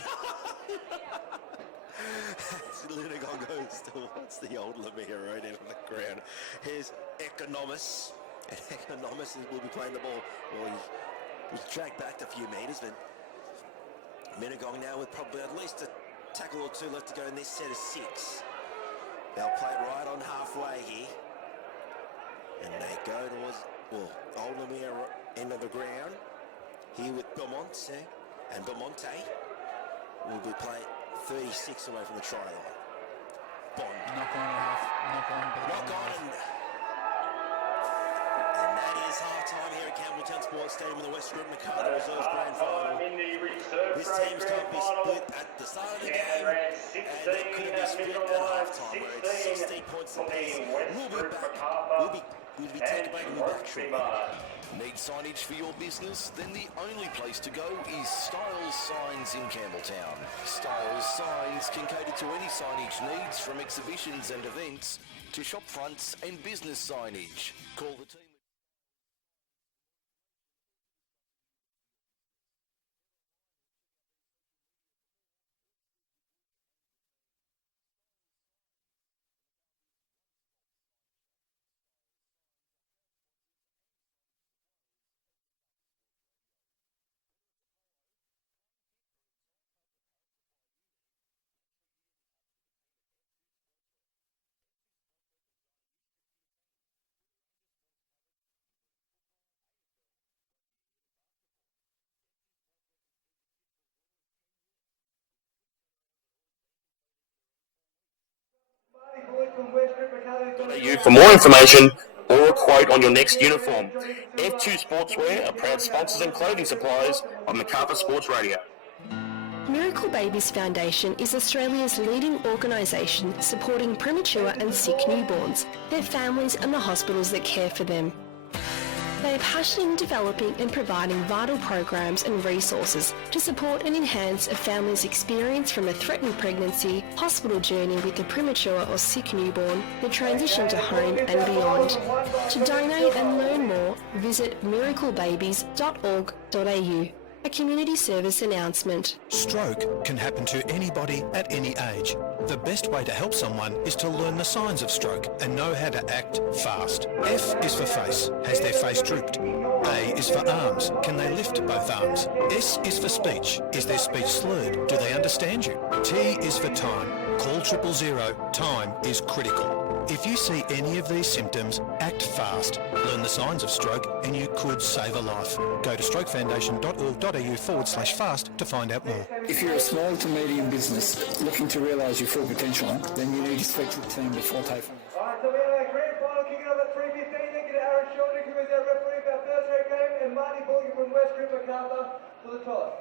Mittagong goes towards the old Lamia Road end on the ground. Here's Economist. And Economist will be playing the ball. Well, he was dragged back a few metres, but Mittagong now with probably at least a tackle or two left to go in this set of 6. They'll play it right on halfway here. And they go towards, old Lamia end of the ground. Here with Belmonte, and Belmonte will be playing 36 away from the try line. Bond. Knock on. And that is half-time here at Campbelltown Sports Stadium in the West Group Macarthur Reserves Grand Final. This team's going to be split at the start of the game, and they could be split at half-time, where it's 16 points apiece. We'll be back. We'll be taking back and we'll be back shortly. Need signage for your business? Then the only place to go is Styles Signs in Campbelltown. Styles Signs can cater to any signage needs, from exhibitions and events to shop fronts and business signage. Call the team. For more information or a quote on your next uniform. F2 Sportswear are proud sponsors and clothing suppliers of Macarthur Sports Radio. Miracle Babies Foundation is Australia's leading organisation supporting premature and sick newborns, their families and the hospitals that care for them. They are passionate in developing and providing vital programs and resources to support and enhance a family's experience from a threatened pregnancy, hospital journey with a premature or sick newborn, the transition to home and beyond. To donate and learn more, visit miraclebabies.org.au. A community service announcement. Stroke can happen to anybody at any age. The best way to help someone is to learn the signs of stroke and know how to act fast. F is for face. Has their face drooped? A is for arms. Can they lift both arms? S is for speech. Is their speech slurred? Do they understand you? T is for time. Call 000. Time is critical. If you see any of these symptoms, act fast. Learn the signs of stroke and you could save a life. Go to strokefoundation.org.au/fast to find out more. If you're a small to medium business looking to realise your full potential, then you need to speak to the team before taking. Alright, so we have our grand final kicking off at 3:15. Thank you to Aaron Shorter, who is our referee for our first round game, and Marty Bulger from West Group Macarthur for the toss.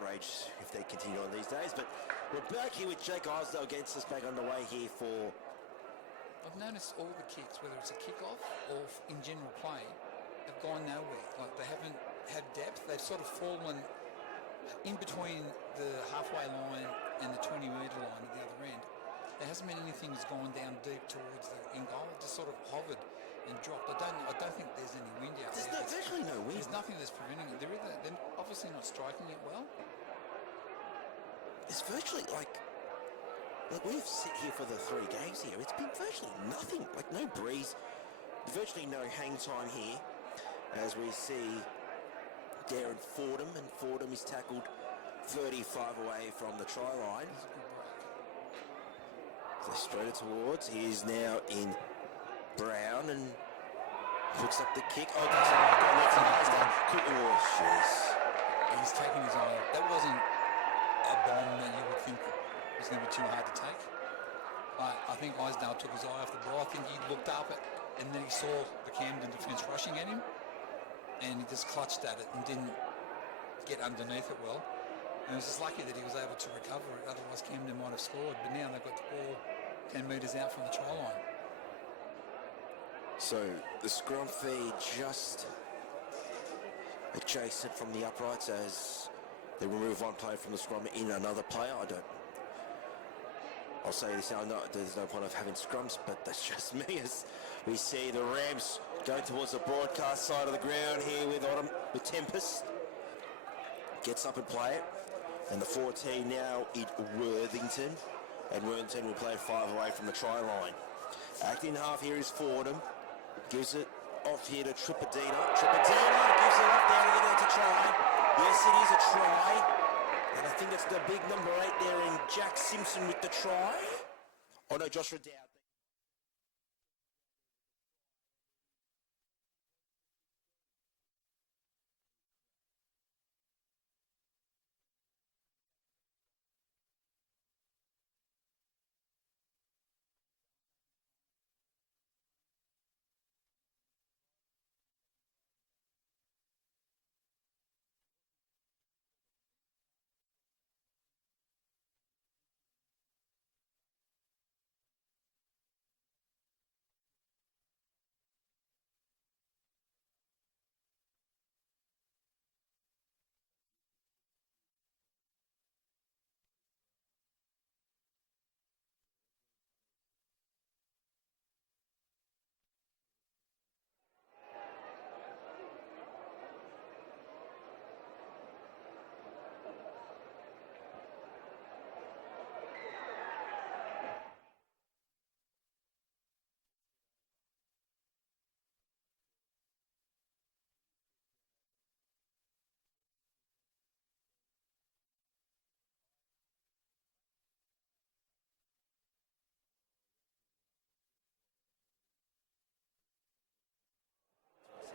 outrage if they continue on these days. But we're back here with Jake Isdale against us, back underway here for... I've noticed all the kicks, whether it's a kick-off or in general play, have gone nowhere. Like, they haven't had depth. They've sort of fallen in between the halfway line and the 20-metre line at the other end. There hasn't been anything that's gone down deep towards the end goal. It just sort of hovered and dropped. I don't think there's any wind out there. There's actually no wind. There's nothing that's preventing it. They're obviously not striking it well. It's virtually like we've sit here for the 3 games here. It's been virtually nothing. Like no breeze, virtually no hang time here. As we see Darren Fordham, and Fordham is tackled 35 away from the try line. So straight it towards. He is now in Brown and puts up the kick. Oh, that's oh, jeez. He's taking his eye. That wasn't a bomb that you would think was going to be too hard to take. I think Isdale took his eye off the ball. I think he looked up and then he saw the Camden defence rushing at him, and he just clutched at it and didn't get underneath it well. And it was just lucky that he was able to recover it. Otherwise, Camden might have scored. But now they've got the ball 10 metres out from the try line. So the scrum feed just adjacent from the uprights as they remove one player from the scrum in another player. I'll say this now, there's no point of having scrums, but that's just me as we see the Rams going towards the broadcast side of the ground here with Tempest. Gets up and play it. And the 14 now in Worthington. And Worthington will play 5 away from the try line. Acting half here is Fordham. Gives it off here to Tripadina. Tripadina gives it up there to get it to try. Yes, it is a try. And I think it's the big number 8 there in Jack Simpson with the try. Oh no, Joshua Dowd.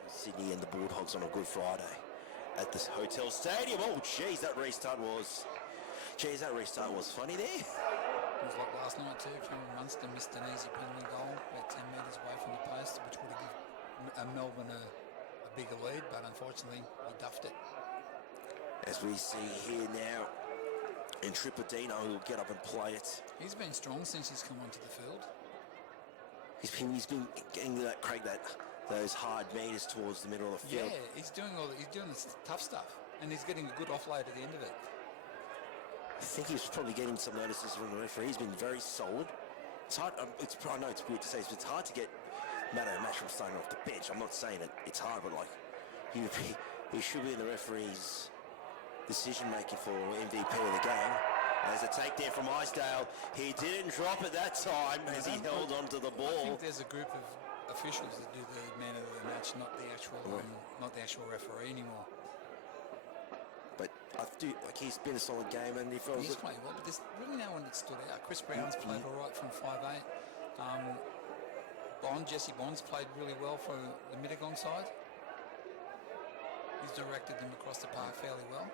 Sydney and the Bulldogs on a Good Friday at this hotel stadium. Oh, jeez, that restart was funny there. It was like last night too. Cameron Munster missed an easy penalty goal about 10 metres away from the post, which would have given Melbourne a bigger lead, but unfortunately he duffed it. As we see here now, and Tripadino will get up and play it. He's been strong since he's come onto the field. He's been getting those hard meters towards the middle of the field. Yeah, he's doing this tough stuff, and he's getting a good offload at the end of it. I think he's probably getting some notices from the referee. He's been very solid. It's hard. I know it's weird to say, but it's hard to get Matto Mash from starting off the bench. I'm not saying it's hard, but like he should be in the referee's decision making for MVP of the game. There's a take there from Isdale. He didn't drop it that time as he held onto the ball. I think there's a group of officials that do the man of the match, not the actual referee anymore. But I do he's been a solid game, and if I was he's playing well, but there's really no one that stood out. Chris Brown's played all right from 5'8". Jesse Bond's played really well for the Mittagong side. He's directed them across the park fairly well,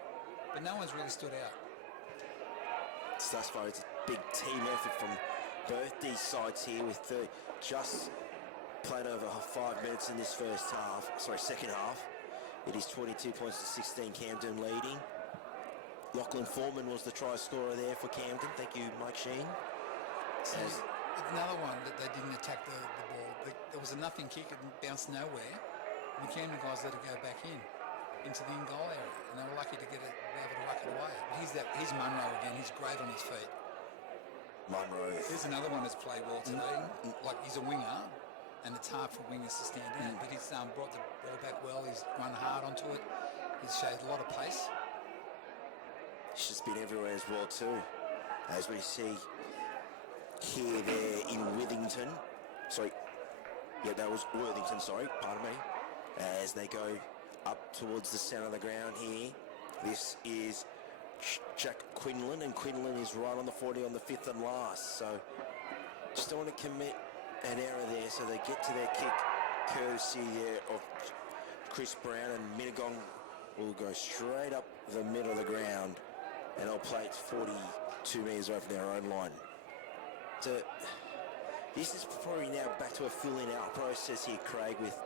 but no one's really stood out. So thus far, it's a big team effort from both these sides here, with just played over 5 minutes in this second half. It is 22 points to 16, Camden leading. Lachlan Foreman was the try scorer there for Camden. Thank you, Mike Sheen. It's another one that they didn't attack the ball. There was a nothing kick, it bounced nowhere. And the Camden guys let it go back into the in-goal area. And they were lucky to be able to ruck it away. He's Munro again. He's great on his feet. Munro. There's another one that's played well today. Like, he's a winger, and it's hard for wingers to stand out. But he's brought the ball back well. He's run hard onto it. He's showed a lot of pace. He's just been everywhere as well too. As we see here, there in Withington. Sorry. Yeah, that was Worthington, sorry. Pardon me. As they go up towards the centre of the ground here. This is Jack Quinlan, and Quinlan is right on the 40 on the 5th and last. So just don't want to commit an error there. So they get to their kick, courtesy there of Chris Brown, and Mittagong will go straight up the middle of the ground, and they'll play it 42 metres away from their own line. So this is probably now back to a filling out process here, Craig, with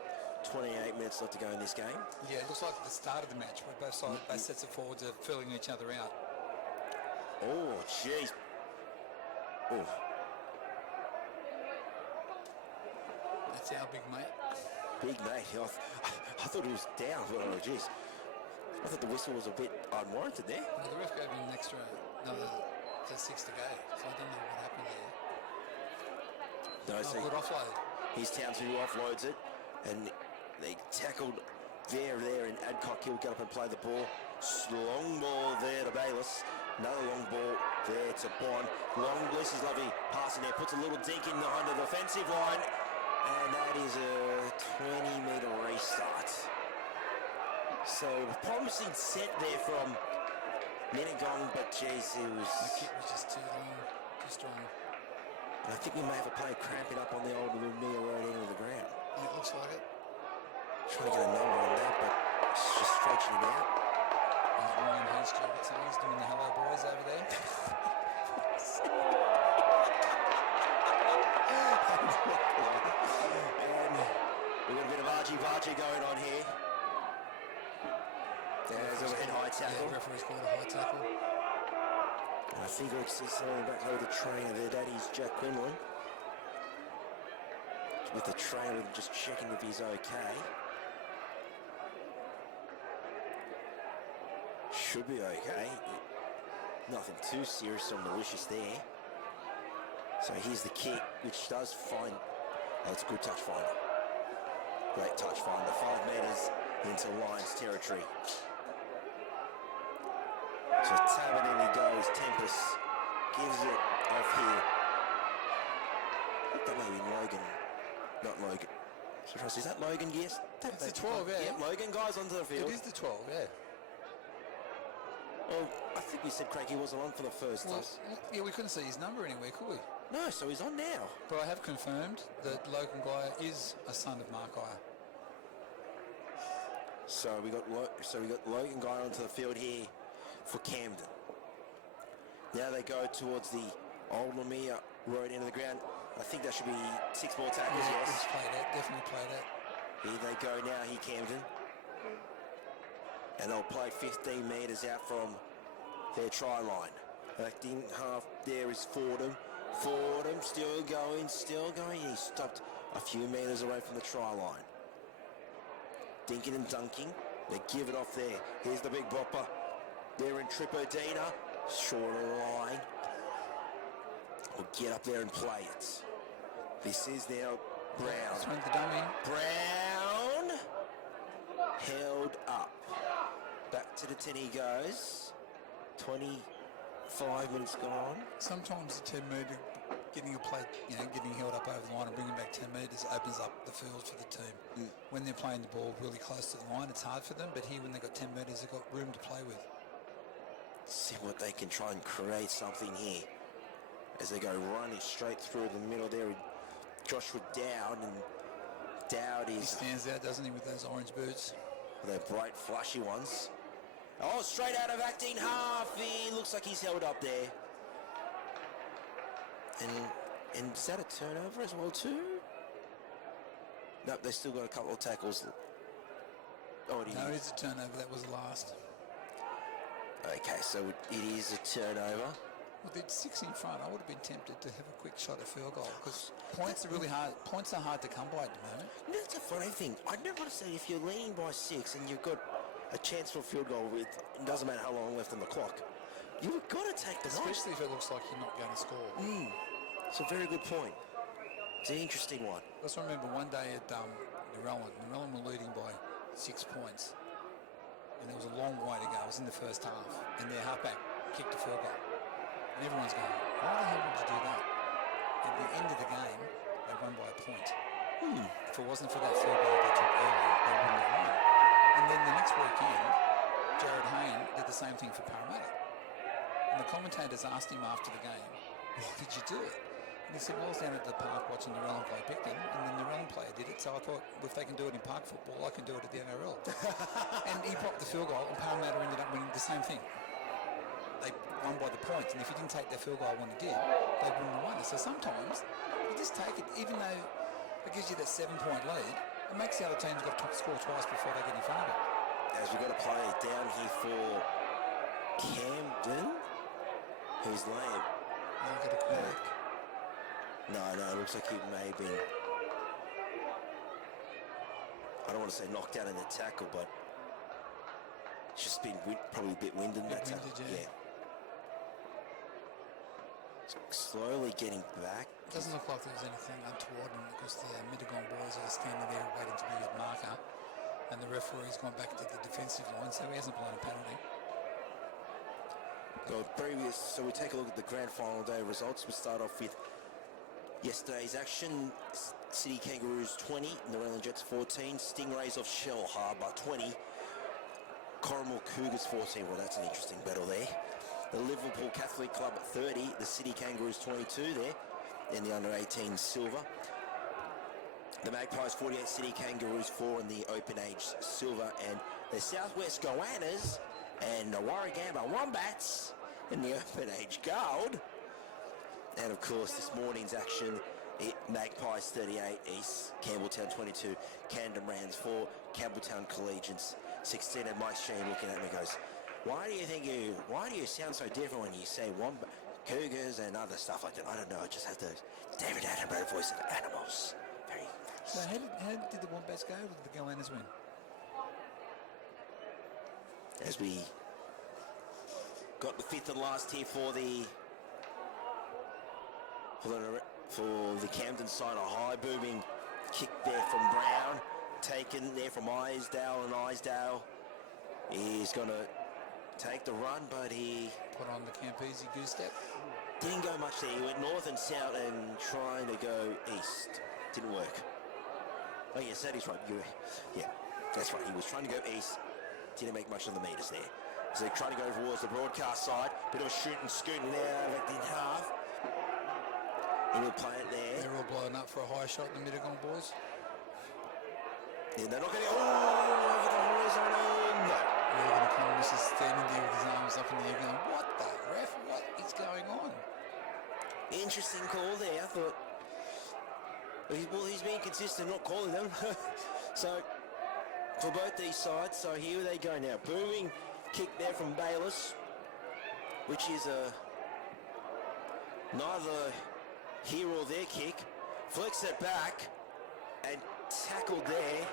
28 minutes left to go in this game. Yeah, it looks like the start of the match where both sets of forwards are filling each other out. Oh, jeez. Oh. That's our big mate. Big mate. I thought it was down, but oh, jeez. I thought the whistle was a bit unwarranted there. No, the ref gave him another 6 to go, so I don't know what happened there. No, so good offload. He's Townsend who offloads it, and they tackled there, and Adcock. He'll get up and play the ball. Long ball there to Bayliss. Another long ball there to Bond. Long, this is lovely passing there. Puts a little dink in behind the defensive line, and that is a 20-metre restart. So promising set there from Mittagong, but geez, it was... The kick was just too long, too strong. And I think we may have a player cramping up on the old Lumia Road end of the ground. It looks like it. Trying to get a number on that, but it's just stretching it out. As Ryan Hayes would say, he's doing the hello boys over there. And we've got a bit of argy-bargy going on here. There's a high tackle. Yeah, the referee's called a high tackle. And I think I see something back over the trainer there. That is Jack Quinlan. With the trainer just checking if he's okay. Should be okay. Nothing too serious or malicious there. So here's the kick, which does find... Oh, it's a good touch finder. Great touch finder. 5 metres into Lions territory. So tapping in he goes. Tempest gives it off here. I think that may be Logan. Not Logan. Is that Logan? Yes. It's the 12, yeah. Yeah, Logan, guys, onto the field. It is the 12, yeah. Well, I think we said Craig he wasn't on for the first time. Yeah, we couldn't see his number anywhere, could we? No, so he's on now. But I have confirmed that Logan Guyer is a son of Mark Guyer. So we got Logan Guyer onto the field here for Camden. Now they go towards the old Lamia Road end of the ground. I think that should be 6 more tackles, yes. He's played that, definitely played that. Here they go now, here Camden. And they'll play 15 metres out from their try line. Acting half there is Fordham. Fordham still going. He stopped a few metres away from the try line. Dinking and dunking. They give it off there. Here's the big bopper. They're in Tripodina. Shorter line. We'll get up there and play it. This is now Brown. Swing the dummy. Brown held up. Back to the 10 he goes. 25 minutes gone. Sometimes the 10 metre getting a play, getting held up over the line and bringing back 10 metres opens up the field for the team. When they're playing the ball really close to the line, it's hard for them, but here when they've got 10 metres, they've got room to play with. See what they can try and create something here. As they go running straight through the middle there with Joshua Dowd, and Dowd is... He stands out, doesn't he, with those orange boots? They're bright, flashy ones. Oh, straight out of acting half. He looks like he's held up there. And is that a turnover as well too? Nope, they still got a couple of tackles. No, it's a turnover. That was the last. Okay, so it is a turnover. Well, they're 6 in front. I would have been tempted to have a quick shot at field goal because points are really hard. Points are hard to come by at the moment. That's a funny thing. I'd never understand if you're leading by 6 and you've got a chance for a field goal with, it doesn't matter how long left on the clock, you've got to take the run. Especially if it looks like you're not going to score. It's a very good point. It's an interesting one. I just remember one day at Narellan were leading by 6 points. And there was a long way to go. It was in the first half. And their halfback kicked a field goal. And everyone's going, why the hell would you do that? At the end of the game, they won by a point. If it wasn't for that field goal they took early, they wouldn't have won. And then the next weekend, Jared Hayne did the same thing for Parramatta. And the commentators asked him after the game, why did you do it? And he said, well, I was down at the park watching the Narellan play Picton, and the Narellan player did it, so I thought, well, if they can do it in park football, I can do it at the NRL. And he popped the field goal, and Parramatta ended up winning the same thing. They won by the points, and if he didn't take their field goal when he did, they wouldn't have won it. So sometimes, you just take it, even though it gives you that 7-point lead, it makes the other team's got to score twice before they get in front of it. As we've got to play down here for Camden, who's lame. I'll get a crack. No, it looks like he may have been, I don't want to say knocked out in the tackle, but it's just been probably a bit winded in that tackle. Yeah. Slowly getting back. It doesn't look like there's anything untoward because the Mittagong boys are standing there waiting to be at marker, and the referee's gone back to the defensive line, so he hasn't blown a penalty. So we take a look at the grand final day results. We start off with yesterday's action. City Kangaroos 20, Narellan Jets 14, Stingrays of Shell Harbour 20, Corrimal Cougars 14. Well, that's an interesting battle there. The Liverpool Catholic Club 30, the City Kangaroos 22 there in the under-18 silver. The Magpies 48, City Kangaroos 4 in the open age silver, and the Southwest Goannas and the Warragamba Wombats in the open age gold. And of course this morning's action, Magpies 38 East, Campbelltown 22, Camden Rams 4, Campbelltown Collegians 16. And Mike Sheen looking at me goes, why do you sound so different when you say Cougars and other stuff like that? I don't know, I just have the David Attenborough voice of animals. Very So how did the Wombats go? Or did the Goannas win? As we got the fifth and last here for the Camden side, a high booming kick there from Brown, taken there from Isdale, and Isdale is going to take the run, but he put on the Campese goose step. Didn't go much there. He went north and south and trying to go east. Didn't work. Oh yes, that is right. Yeah, that's right. He was trying to go east. Didn't make much on the meters there. So they're trying to go towards the broadcast side. Bit of a shoot and scoot now in half. And he'll play it there. They're all blown up for a high shot in the Mittagong boys. Yeah, they're not going to go over the horizontal. No. Regan Economist is standing there with his arms up in the air going, what the ref? What is going on? Interesting call there. I thought, well, he's being consistent, not calling them. So, for both these sides, so here they go now. Booming kick there from Bayliss, which is neither here or there kick. Flicks it back and tackled there.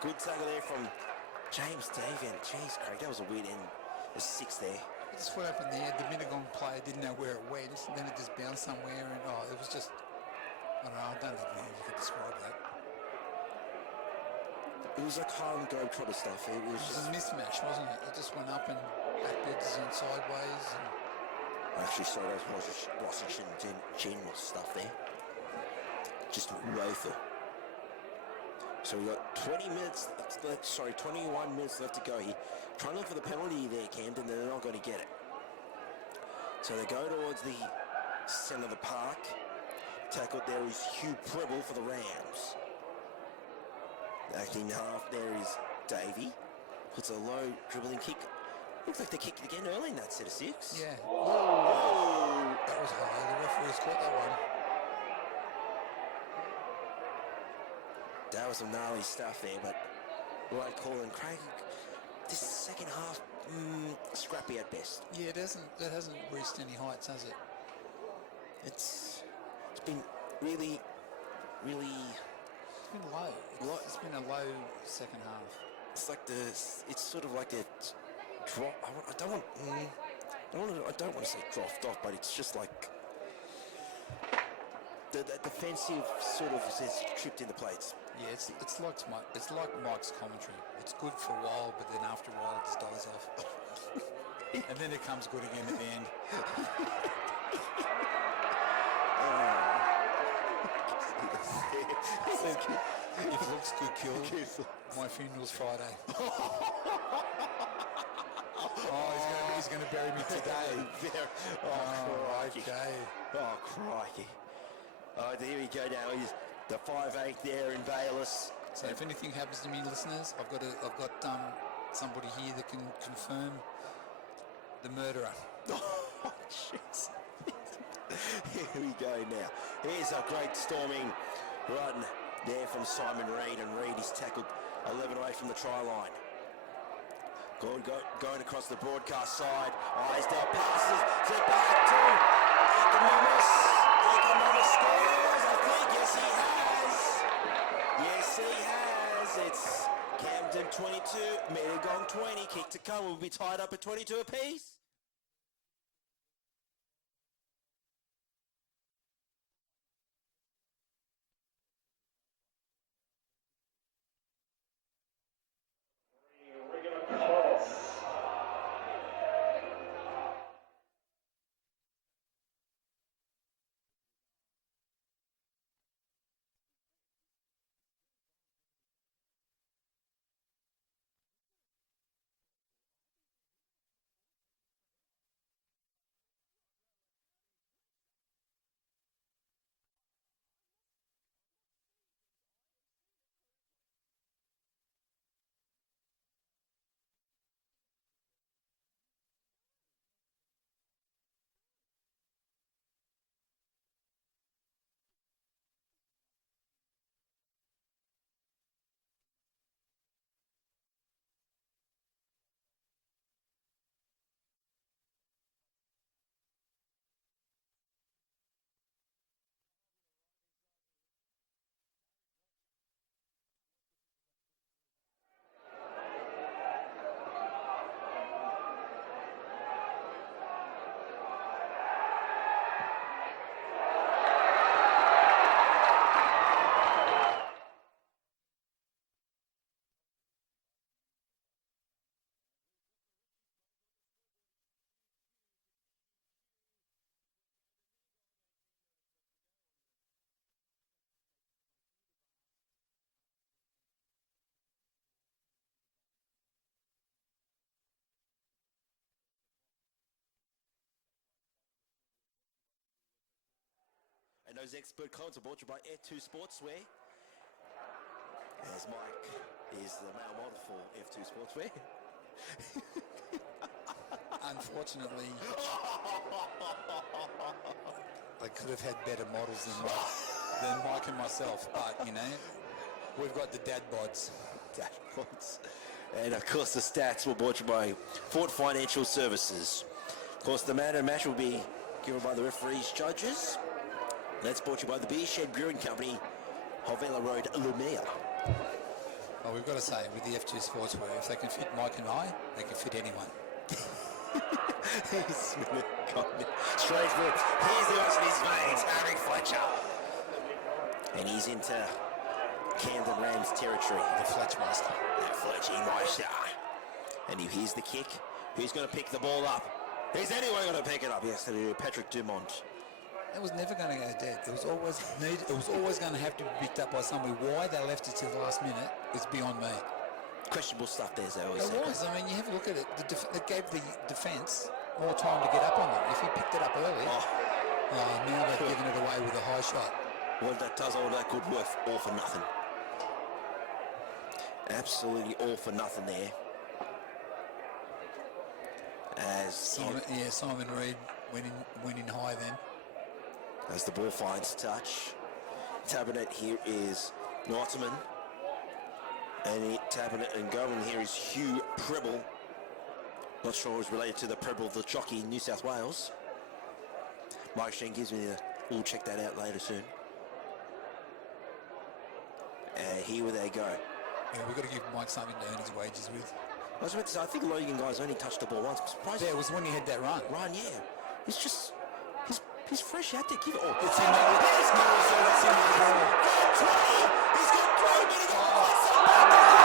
Good tackle there from James Davian. Jeez, Craig, that was a weird end. There's 6 there. Just what happened there, the Mittagong player didn't know where it went, and then it just bounced somewhere, and it was just, I don't know, I don't even know if you could describe that. It was like Harlem Globetrotter stuff. It was a mismatch, wasn't it? It just went up and backwards and sideways. And actually, so that was Washington general stuff there. Just woeful. So we've got 21 minutes left to go here. Trying to look for the penalty there, Camden. They're not going to get it. So they go towards the centre of the park. Tackled there is Hugh Preble for the Rams. Acting half there is Davey. Puts a low dribbling kick. Looks like they kicked it again early in that set of 6. Yeah. Whoa. That was high. The referee's caught that one. That was some gnarly stuff there, but right call. And Craig, this second half scrappy at best. Yeah, that hasn't reached any heights, has it? It's been really, really. It's been low. It's been a low second half. It's like it's sort of like a drop. I don't want to say dropped off, but it's just like the defensive sort of is tripped in the plates. Yeah, it's like Mike's commentary. It's good for a while, but then after a while it just dies off. And then it comes good again at the end. If looks good, kill. My funeral's Friday. He's going to bury me today. Crikey. Okay. Oh, crikey. Oh, there we go now. He's the 5'8" there in Bayless. So if anything happens to me, listeners, I've got somebody here that can confirm the murderer. Oh, jeez. Here we go now. Here's a great storming run there from Simon Reid, and Reid is tackled 11 away from the try line. Going across the broadcast side. Isdale passes to back to Economist. Economist scores, I think. Yes, he has. Yes, he has. It's Camden 22, Mittagong 20. Kick to come. We'll be tied up at 22 apiece. And those expert comments are brought to you by F2 Sportswear. As Mike is the male model for F2 Sportswear. Unfortunately, they could have had better models than Mike and myself. But, you know, we've got the dad bods. Dad bods. And, of course, the stats were brought to you by Ford Financial Services. Of course, the man and match will be given by the referees, judges. That's brought to you by the Beer Shed Brewing Company, Hovella Road, Lumea. Well, we've got to say, with the F2 Sportswear, if they can fit Mike and I, they can fit anyone. Straight forward. Here's the ice in his veins, Harry Fletcher. And he's into Camden Rams territory. The Fletchmeister. The Fletchmeister. And here's the kick. Who's going to pick the ball up? Is anyone going to pick it up? Yes, it'll be Patrick Dumont. It was never going to go dead. It was always going to have to be picked up by somebody. Why they left it to the last minute is beyond me. Questionable stuff there, as they always say. It was. I mean, you have a look at it. It gave the defence more time to get up on it. If he picked it up early, now they've given it away with a high shot. Well, that does all that good work all for nothing. Absolutely all for nothing there. As Simon Reid went in high then. As the ball finds touch. Tapping it here is Notterman. And tapping it and going here is Hugh Prebble. Not sure it was related to the Prebble of the Jockey in New South Wales. Mike Sheen gives me we'll check that out later soon. And here they go. Yeah, we've got to give Mike something to earn his wages with. I was about to say, I think Logan Guy's only touched the ball once. I'm surprised. Yeah, it was when he had that run. Yeah. He's fresh out there. Give it. It's in there. It's in there. He's got 3 minutes.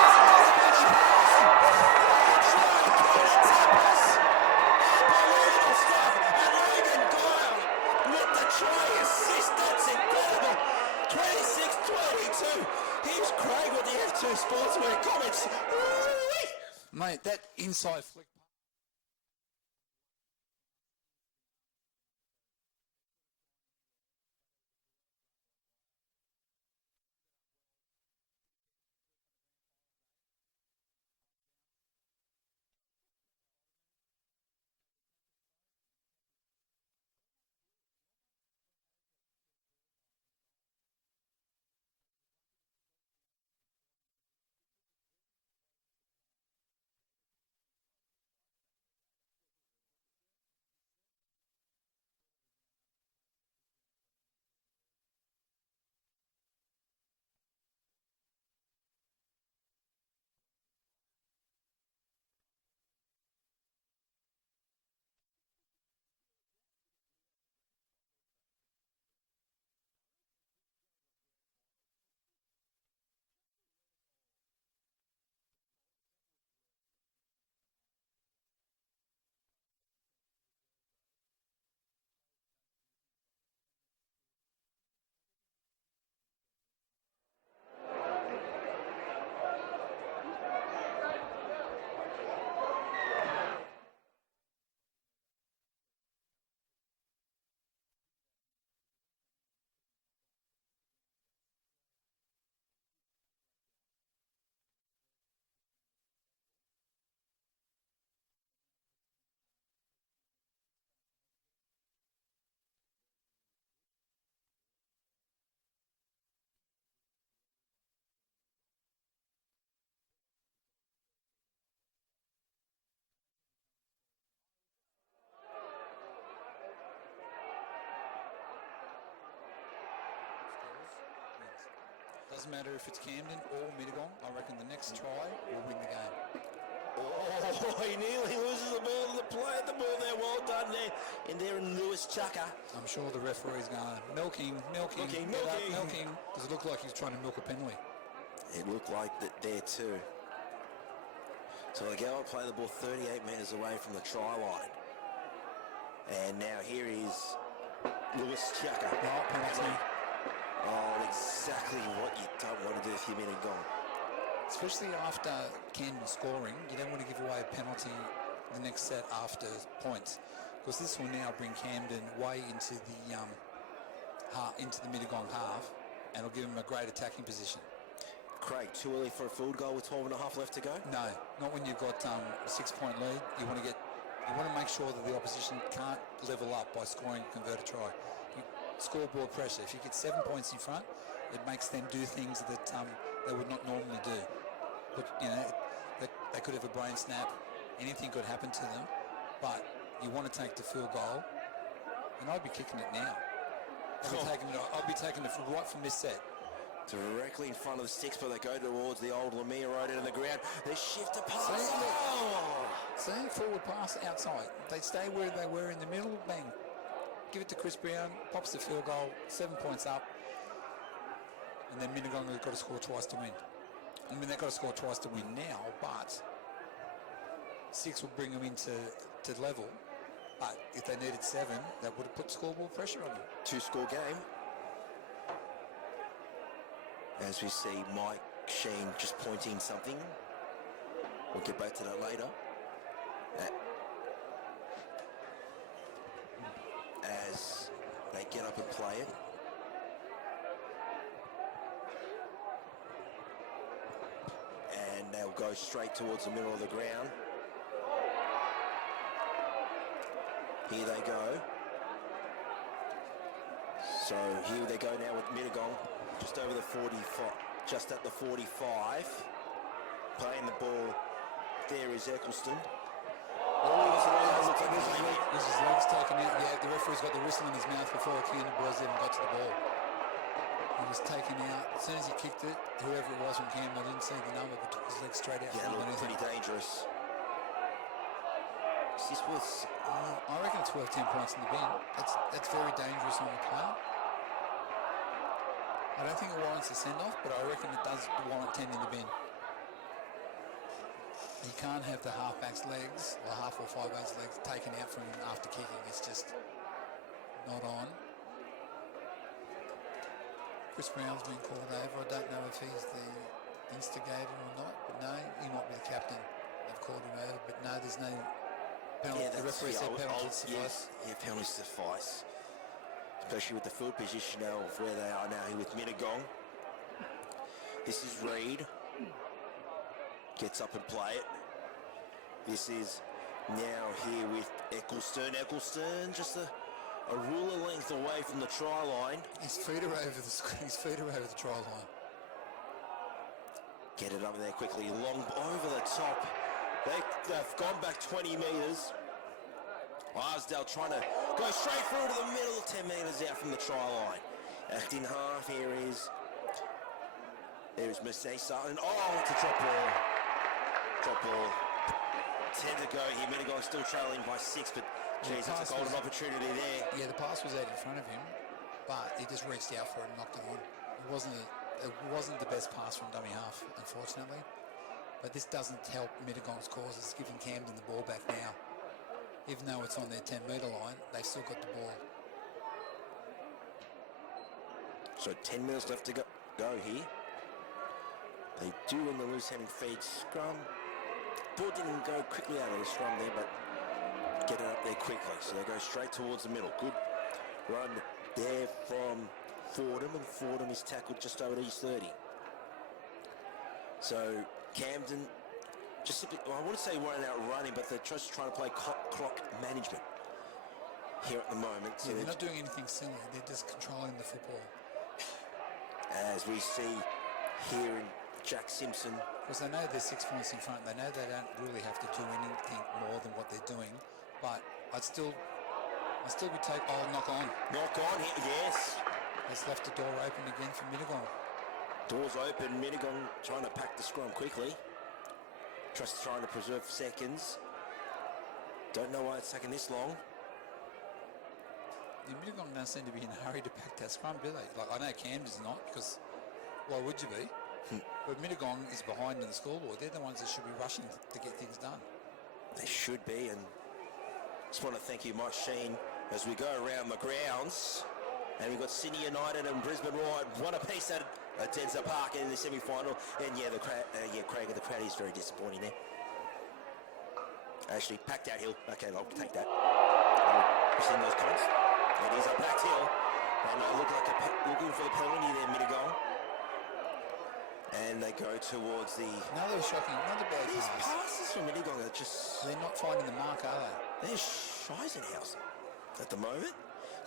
Try assist, that's incredible. 26-22. Here's Craig with the F2 Sportswear comments. Mate, that inside flick. Doesn't matter if it's Camden or Mittagong. I reckon the next try will win the game. Oh, he nearly loses the ball to the play. The ball there, well done there. And there in Lewis Chucker. I'm sure the referee's going, milking. Does it look like he's trying to milk a penalty? It looked like that there too. So they go and play the ball 38 metres away from the try line. And now here is Lewis Chucker. No, penalty. Oh, exactly what you don't want to do if you're Mittagong. Especially after Camden scoring, you don't want to give away a penalty the next set after points, because this will now bring Camden way into the Mittagong half, and it'll give them a great attacking position. Craig, too early for a field goal with 12 and a half left to go? No, not when you've got a 6-point lead. You want to make sure that the opposition can't level up by scoring a converted try. Scoreboard pressure. If you get 7 points in front, it makes them do things that they would not normally do. But they could have a brain snap. Anything could happen to them. But you want to take the field goal, and I'd be kicking it now. I'd be taking it right from this set. Directly in front of the sticks, but they go towards the old Lemire Road into the ground. They shift a pass. See, forward pass outside. They stay where they were in the middle. Bang. Give it to Chris Brown. Pops the field goal. 7 points up. And then Mittagong have got to score twice to win. I mean, they've got to score twice to win now, but 6 will bring them into level. But if they needed 7, that would have put scoreboard pressure on them. 2-score game. As we see Mike Sheen just pointing something. We'll get back to that later. As they get up and play it. And they'll go straight towards the middle of the ground. Here they go. So here they go now with Mittagong. Just over the 45, just at the 45. Playing the ball. There is Eccleston. Was his legs taken out? Yeah, the referee's got the whistle in his mouth before Ken Boys even got to the ball. He was taken out. As soon as he kicked it, whoever it was from Camden, I didn't see the number, but took his legs straight out. Yeah, it looked pretty dangerous. Is this worth... I reckon it's worth 10 points in the bin. That's very dangerous on the player. I don't think it warrants a send-off, but I reckon it does warrant 10 in the bin. You can't have the half-back's legs, or half or five-back's legs, taken out from him after kicking. It's just not on. Chris Brown's been called over. I don't know if he's the instigator or not, but no, he might be the captain. They've called him over, but no, there's no penalty. The referee said penalties suffice. Yeah, penalties suffice. Especially with the field position now of where they are now here with Mittagong. This is Reid. Gets up and play it. This is now here with Ecclestone. Ecclestone just a ruler length away from the try line. His feet are over the try line. Get it up there quickly. Long over the top. They've gone back 20 metres. Arsdale trying to go straight through to the middle, 10 metres out from the try line. Act in half. There's Mercedes Sutton. Oh, it's a drop ball. Drop ball. 10 to go here. Mittagong still trailing by 6, but geez, it's a golden opportunity there. Yeah, the pass was out in front of him, but he just reached out for it and knocked it on. It wasn't the best pass from dummy half, unfortunately. But this doesn't help Mittagong's cause. It's giving Camden the ball back now. Even though it's on their 10-metre line, they've still got the ball. So 10 minutes left to go here. They do in the loose hand feed scrum. Ball didn't go quickly out of the scrum there, but get it up there quickly. So they go straight towards the middle. Good run there from Fordham, and Fordham is tackled just over his 30. So Camden, just simply, I wouldn't say weren't out running, but they're just trying to play clock management here at the moment. So they're not doing anything silly. They're just controlling the football. As we see here in Jack Simpson. Because they know they're 6 points in front. They know they don't really have to do anything more than what they're doing. But I'd still be knock on. Knock on here, yes. It's left the door open again for Mittagong. Doors open, Mittagong trying to pack the scrum quickly. Just trying to preserve seconds. Don't know why it's taking this long. The Mittagong don't seem to be in a hurry to pack that scrum, do they? Like, I know Camden's not, because why would you be? But Mittagong is behind in the scoreboard. They're the ones that should be rushing to get things done. They should be, and just want to thank you, Mike Sheen, as we go around the grounds. And we've got Sydney United and Brisbane Roar one apiece at Denzer Park in the semi-final. And yeah, Craig, the crowd is very disappointing there. Actually, packed out hill. Okay, I'll take that. I'll send those comments. It is a packed hill. And I look like looking for the penalty there, Mittagong. And they go towards the... Another shocking, another bad These pass. passes from Mittagong are just... They're not finding the mark, are they? They're Scheisenhausen at the moment.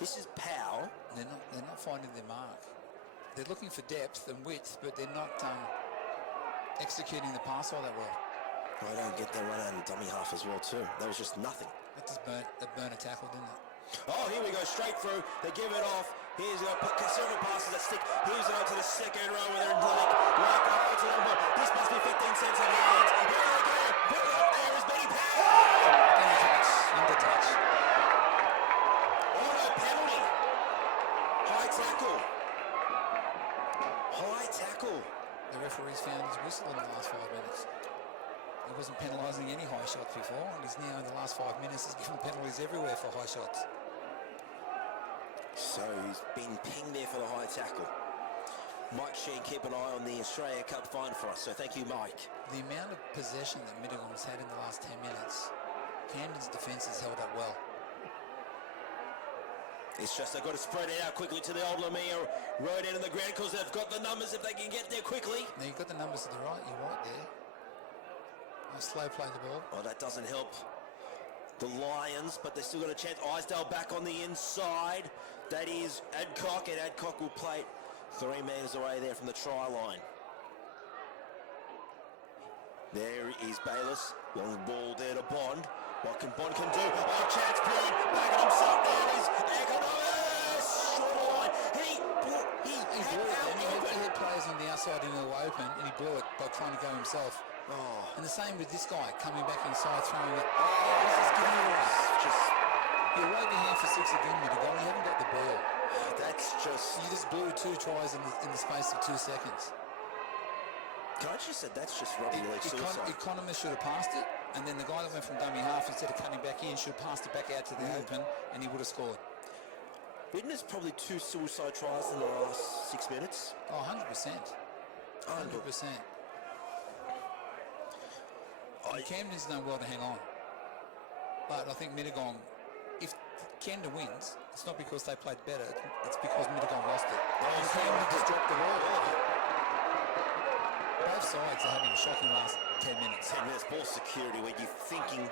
This is Powell. They're not finding their mark. They're looking for depth and width, but they're not executing the pass all that well. I don't get that run out of dummy half as well too. That was just nothing. That just burnt a tackle, didn't it? Oh, here we go, straight through. They give it off. Here's several passes that stick. Here's it on to the second row where they're in Blake. Oh, it's a long ball. This must be 15 cents on hands. Here they go. Put it up there is Benny Powell. Under touch. Auto penalty. High tackle. High tackle. The referee's found his whistle in the last 5 minutes. He wasn't penalising any high shots before, and he's now in the last 5 minutes has given penalties everywhere for high shots. So he's been pinged there for the high tackle. Mike Sheen, keep an eye on the Australia Cup final for us, so thank you, Mike. The amount of possession that Mittagong's had in the last 10 minutes, Camden's defence has held up well. It's just they've got to spread it out quickly to the old Lamia road end of the ground because they've got the numbers if they can get there quickly. Now you've got the numbers to the right, you're right there. Slow play the ball. Oh, that doesn't help the Lions, but they've still got a chance. Isdale back on the inside. That is Adcock, and Adcock will play it 3 metres away there from the try line. There is Bayliss. Long ball there to Bond. What can Bond can do? Oh, chance big. Back at himself. There is Economist. Short line. He blew it. He had players on the outside in the open, and he blew it by trying to go himself. Oh. And the same with this guy coming back inside, throwing it. This is giving it away. Just You're way behind for 6 again, Mittagong. You haven't got the ball. that's just. You just blew 2 tries in the space of 2 seconds. Can I just say that's just rugby league suicide? Economist should have passed it, and then the guy that went from dummy half, instead of cutting back in, should have passed it back out to the open, and he would have scored. Witness probably 2 suicide tries in the last 6 minutes. Oh, 100%. 100%. Camden's done well to hang on. But I think Mittagong, if Camden wins, it's not because they played better, it's because Mittagong lost it. And Camden just dropped the ball. Both sides are having a shocking last 10 minutes. 10 minutes, ball security, where you're thinking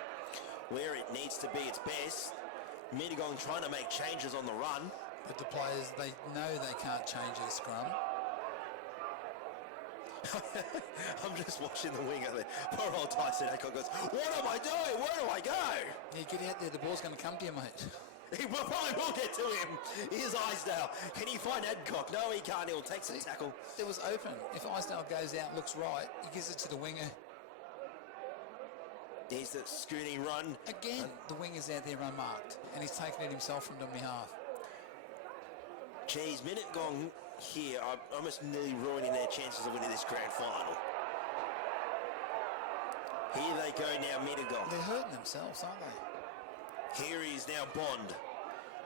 where it needs to be its best. Mittagong trying to make changes on the run. But the players, they know they can't change their scrum. I'm just watching the winger there. Poor old Tyson Adcock goes, what am I doing? Where do I go? Yeah, get out there. The ball's going to come to you, mate. He probably will get to him. Here's Isdale. Can he find Adcock? No, he can't. He'll take the tackle. It was open. If Isdale goes out, looks right, he gives it to the winger. There's the scooting run. Again, the winger's out there unmarked, and he's taken it himself from dummy half. Geez, Mittagong here are almost nearly ruining their chances of winning this grand final. Here they go now, Mittagong. They're hurting themselves, aren't they? Here is now Bond.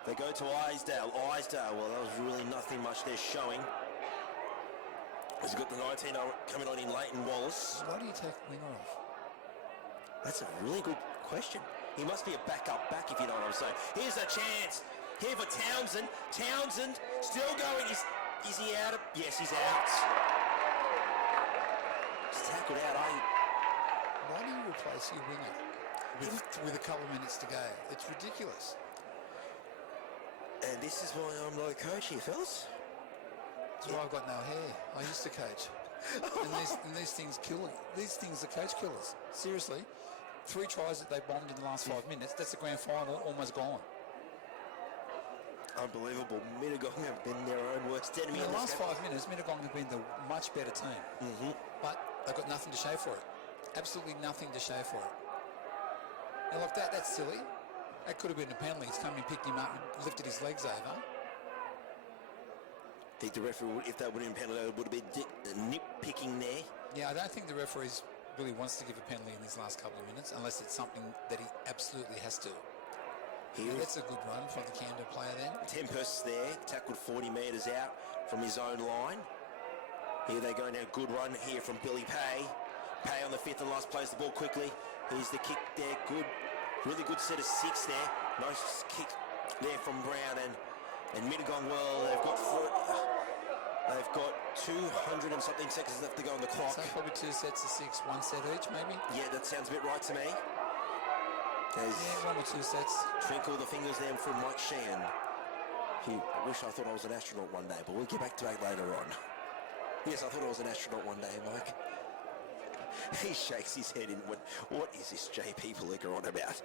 They go to Isdale. Isdale, well, that was really nothing much they're showing. He's got the 19 coming on in Leighton Wallace. Why do you take the winger off? That's a really good question. He must be a backup back, if you know what I'm saying. Here's a chance. Here for Townsend. Townsend still going. Is he out? Yes, he's out. He's tackled out. Why do you replace your winger with a couple of minutes to go? It's ridiculous. And this is why I'm not a coach here, fellas. That's why I've got no hair. I used to coach. and these things kill. These things are coach killers. Seriously. 3 tries that they bombed in the last 5 minutes. That's the grand final, almost gone. Unbelievable. Mittagong have been their own worst enemy. In the last 5 minutes, Mittagong have been the much better team. Mm-hmm. But they've got nothing to show for it. Absolutely nothing to show for it. Now, like that's silly. That could have been a penalty. He's come and picked him up and lifted his legs over. I think the referee, if that would have been penalty, it would have been nitpicking there. Yeah, I don't think the referee really wants to give a penalty in these last couple of minutes, unless it's something that he absolutely has to. Yeah, that's a good run from the Camden player then. 10 persons there, tackled 40 metres out from his own line. Here they go now, good run here from Billy Pay. Pay on the 5th and last, plays the ball quickly. Here's the kick there, good, really good set of 6 there. Nice kick there from Brown and Mittagong. Well, they've got 200 and something seconds left to go on the clock. So probably 2 sets of 6, 1 set each maybe? Yeah, that sounds a bit right to me. Yeah, 1 or 2 sets. Twinkle the fingers there from Mike Sheehan. I wish I thought I was an astronaut one day, but we'll get back to that later on. Yes, I thought I was an astronaut one day, Mike. He shakes his head in what is this JP Palika on about?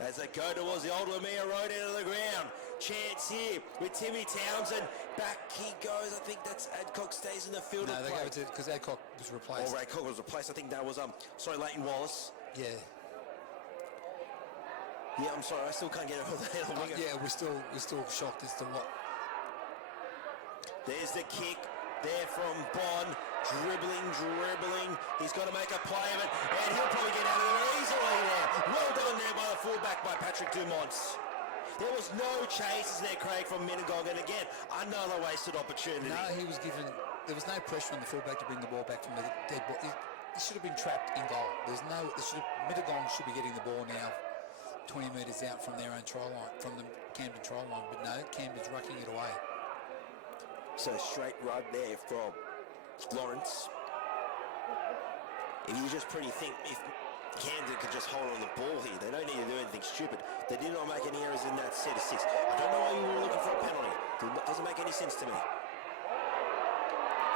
As they go towards the old Lamia Road into the ground. Chance here with Timmy Townsend. Back he goes. I think that's Adcock stays in the field. No, they go to because Adcock was replaced. Oh, Adcock was replaced. I think that was Leighton Wallace. Yeah. Yeah, I'm sorry. I still can't get over the winger. Yeah, we're still shocked as to what. There's the kick there from Bond. Dribbling. He's got to make a play of it, and he'll probably get out of there easily there. Well done there by the fullback, by Patrick Dumont. There was no chases there, Craig, from Mittagong, and again, another wasted opportunity. No, he was given. There was no pressure on the fullback to bring the ball back from the dead ball. He should have been trapped in goal. Mittagong should be getting the ball now 20 metres out from their own try line, from the Camden try line, but no, Camden's rucking it away. So straight run there from Lawrence. If you just pretty think if Camden could just hold on the ball here, they don't need to do anything stupid. They did not make any errors in that set of 6. I don't know why you were looking for a penalty. It doesn't make any sense to me.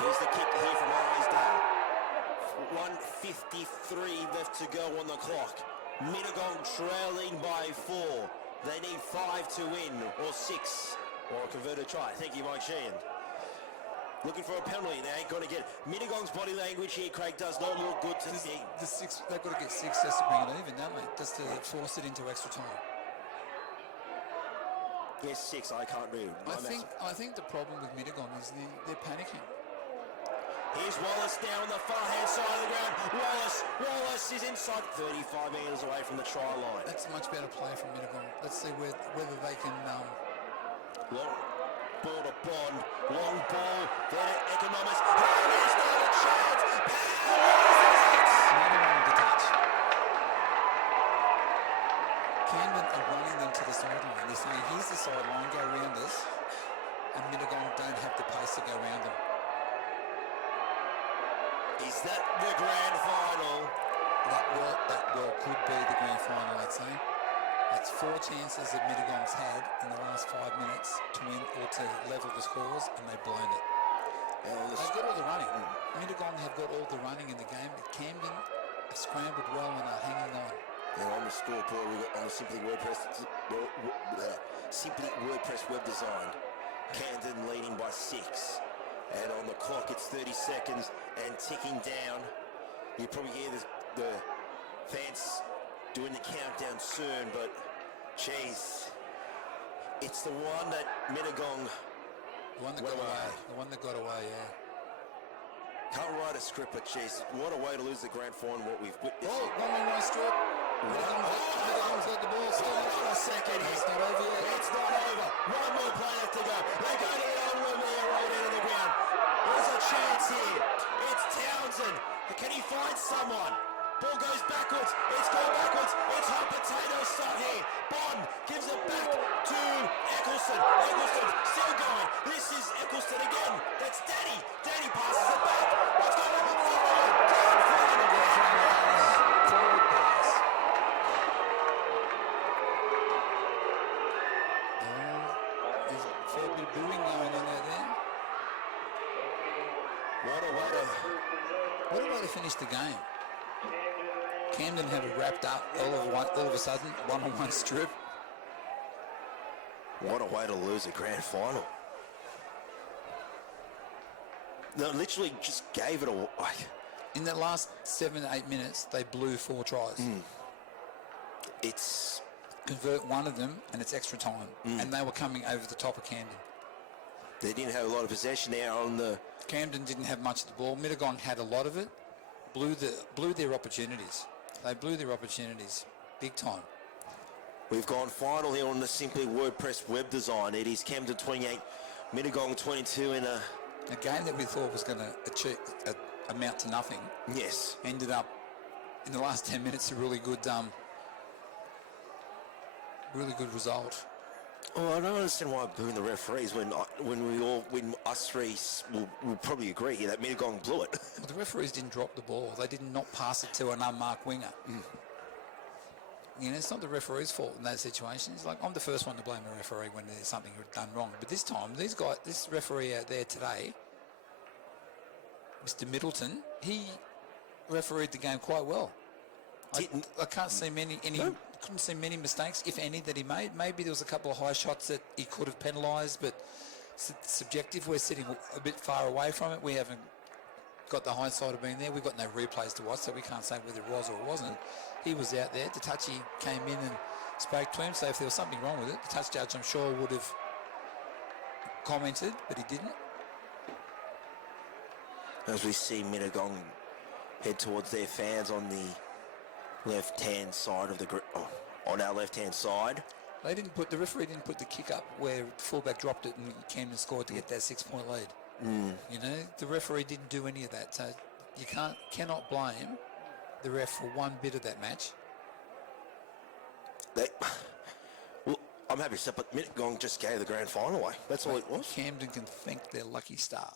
Here's the kick here from Isdale. 1:53 left to go on the clock. Mittagong trailing by 4. They need 5 to win, or 6, or a converted try. Thank you, Mike Sheehan. Looking for a penalty. They ain't going to get it. Mittagong's body language here, Craig, does not look good to me. They've got to get 6 just to bring it even, don't they? Just to force it into extra time. Yes, 6. I can't read. I think the problem with Mittagong is they're panicking. Here's Wallace down the far-hand side of the ground. Wallace is inside 35 metres away from the try line. That's a much better play from Mittagong. Let's see whether they can... Long ball to Bond. Long ball. There to Economist. Oh, there's not a chance. Another one to touch. Camden are running them to the sideline. They're saying, here's the sideline, go around us. And Mittagong don't have the pace to go around them. Is that the grand final? That well could be the grand final, I'd say. That's 4 chances that Mittagong's had in the last 5 minutes to win or to level the scores, and they've blown it. They've got all the running. Mittagong have got all the running in the game, but Camden have scrambled well and are hanging on. And on the scoreboard, we've got on the Simply WordPress web design, Camden leading by 6. And on the clock, it's 30 seconds and ticking down. You probably hear the fans doing the countdown soon, but geez, it's the one that Mittagong... The one that got away. The one that got away, yeah. Can't write a script, but geez, what a way to lose the grand final, what we've witnessed. Oh, one strip. Mittagong's got the ball. Still on a second. It's not over yet. It's not over. One more play left to go. They go to the old room there, right into the ground. There's a chance here. It's Townsend. Can he find someone? Ball goes backwards. It's gone backwards. It's hot potato start here. Bond gives it back to Eccleston. Eccleston still going. This is Eccleston again. That's Danny. Danny passes it back. What's going on? Forward pass. There's a fair bit of booing going on out there. What a way to finish the game. Camden have it wrapped up all of a sudden, one-on-one strip. What a way to lose a grand final. They literally just gave it away. In the last 7 to 8 minutes, they blew 4 tries. It's... Convert one of them, and it's extra time. And they were coming over the top of Camden. They didn't have a lot of possession there on the... Camden didn't have much of the ball. Mittagong had a lot of it. Blew their opportunities. They blew their opportunities big time. We've gone final here on the Simply WordPress web design. It is Camden 28, Mittagong 22 in a game that we thought was going to amount to nothing. Yes. Ended up in the last 10 minutes a really good result. Oh, I don't understand why I'm booing the referees when us three will probably agree here that Mittagong blew it. Well, the referees didn't drop the ball. They did not pass it to an unmarked winger. You know, it's not the referee's fault in that situation. It's like, I'm the first one to blame a referee when there's something done wrong. But this time, this referee out there today, Mr. Middleton, he refereed the game quite well. I can't see couldn't see many mistakes, if any, that he made. Maybe there was a couple of high shots that he could have penalised, but subjective. We're sitting a bit far away from it. We haven't got the hindsight of being there. We've got no replays to watch, so we can't say whether it was or it wasn't. He was out there. The touchy came in and spoke to him, so if there was something wrong with it, the touch judge, I'm sure, would have commented, but he didn't. As we see Mittagong head towards their fans on the left-hand side of the on our left-hand side. The referee didn't put the kick up where the fullback dropped it and Camden scored to get that 6-point lead. You know, the referee didn't do any of that, so you cannot blame the ref for one bit of that match. I'm happy to say, but Mittagong just gave the grand final away. That's all it was. Camden can thank their lucky stars.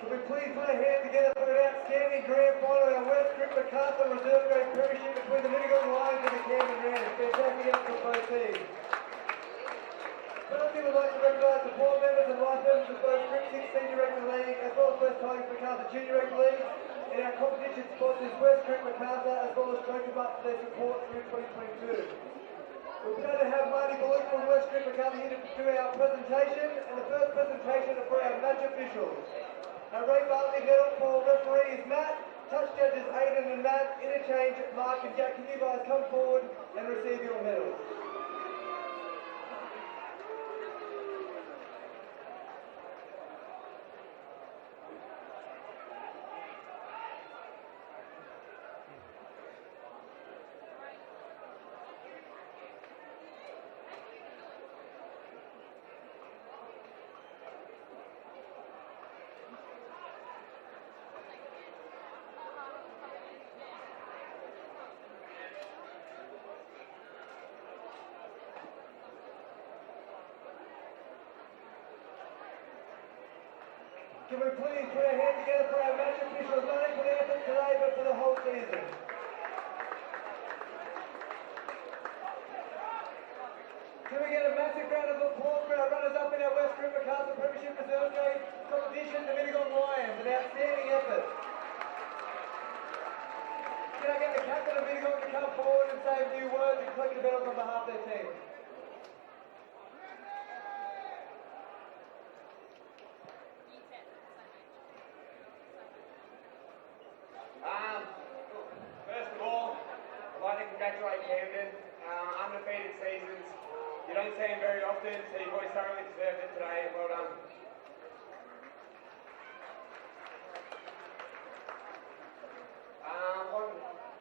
Can we please put our hands together for an outstanding grand final in our West Group Macarthur Reserve Grade Premiership between the Mittagong Lions and the Camden Rams. Fantastic effort from both teams. Firstly, we'd like to recognise the board members and vice members of both Group 6 Senior Rugby League as well as West Tigers Macarthur Junior Rugby League and our competition sponsors West Group Macarthur as well as Stroke Up for their support through 2022. We're proud to have Marty Bullock from West Group Macarthur here to do our presentation, and the first presentation is for our match officials. Our Ray Bartley head on for referee is Matt, touch judges Aidan and Matt, interchange Mark and Jack. Can you guys come forward and receive your medals? Can we please put our hands together for our match officials, not only for the effort today, but for the whole season? Can we get a massive round of applause for our runners-up in our West Group Macarthur Premiership Reserve Grade competition, the Mittagong Lions, an outstanding effort. Can I get the captain of Mittagong to come forward and say a few words and collect the medals on behalf of their team? First of all, I'd like to congratulate Camden. Undefeated seasons. You don't see them very often, so you boys thoroughly deserved it today. Well done.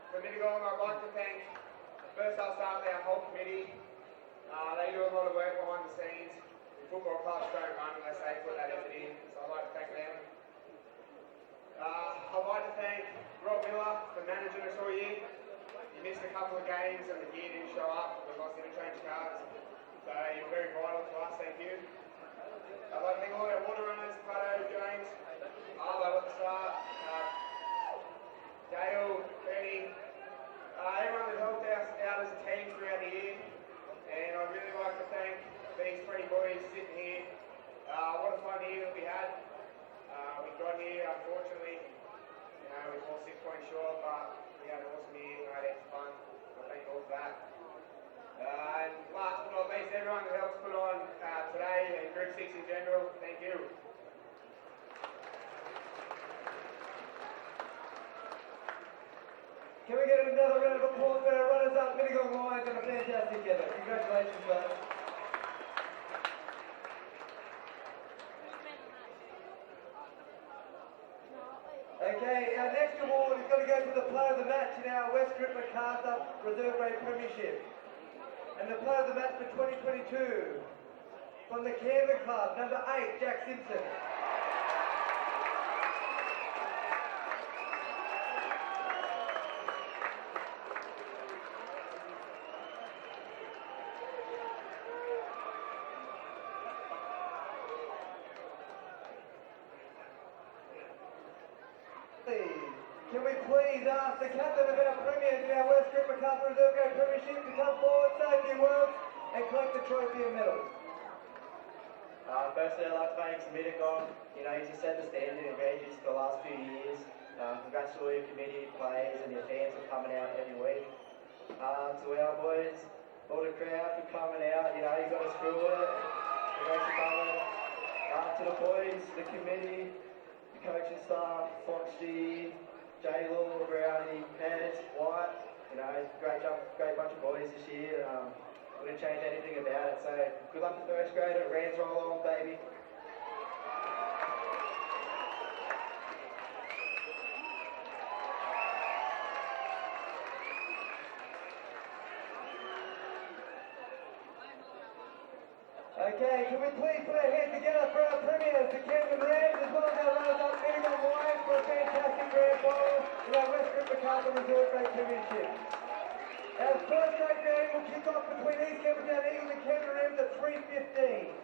For Mittagong, I'd like to thank, first I'll start with our whole committee. They do a lot of work behind the scenes. Football clubs don't run unless they put that effort in, so I'd like to thank them. I'd like to thank Rob Miller for managing us all year. He missed a couple of games and the gear didn't show up. We lost interchange cards. So you're very vital to us, thank you. I'd like to thank all our water runners, Pato, James, Arlo at the start, Dale, Benny, everyone that helped us out as a team throughout the year. And I'd really like to thank these 20 boys sitting here. What a fun year that we had. We got here, unfortunately, we fall 6 points short, but we had an awesome year, we had heaps of fun. So thank you all for that. And last but not least, everyone who helps put on today and Group 6 in general, thank you. Can we get another round of applause for our runners-up Mittagong Lions and a fantastic effort? Congratulations, guys. Okay, our next award is going to go to the player of the match in our West Group Macarthur Reserve Grade Premiership. And the player of the match for 2022, from the Camden Club, number 8, Jack Simpson. Can we please ask the captain of our premiers in our West Group Macarthur Reserve Grade Premiership to come forward, say a few words, and collect the trophy and medals? Firstly, I'd like to thank Mittagong. You know, he's set the standard in Regis for the last few years. Congrats to all your committee, players, and your fans for coming out every week. To our boys, all the crowd for coming out. You know, you got to screw it. Thanks for coming. To the boys, the committee, the coaching staff, Foxy, J Law, Brownie, Pez, White, you know, great bunch of boys this year. Wouldn't change anything about it. So good luck to first grader. Rams roll on, baby. Okay, can we please put our hands together for our premiers, the Camden Rams, as well as our runners-up Mittagong Lions for a fantastic grand final in our West Group Macarthur Reserve Grade Premiership. Our first grade game will kick off between East Campbelltown Eagles and Camden Rams at 3:15.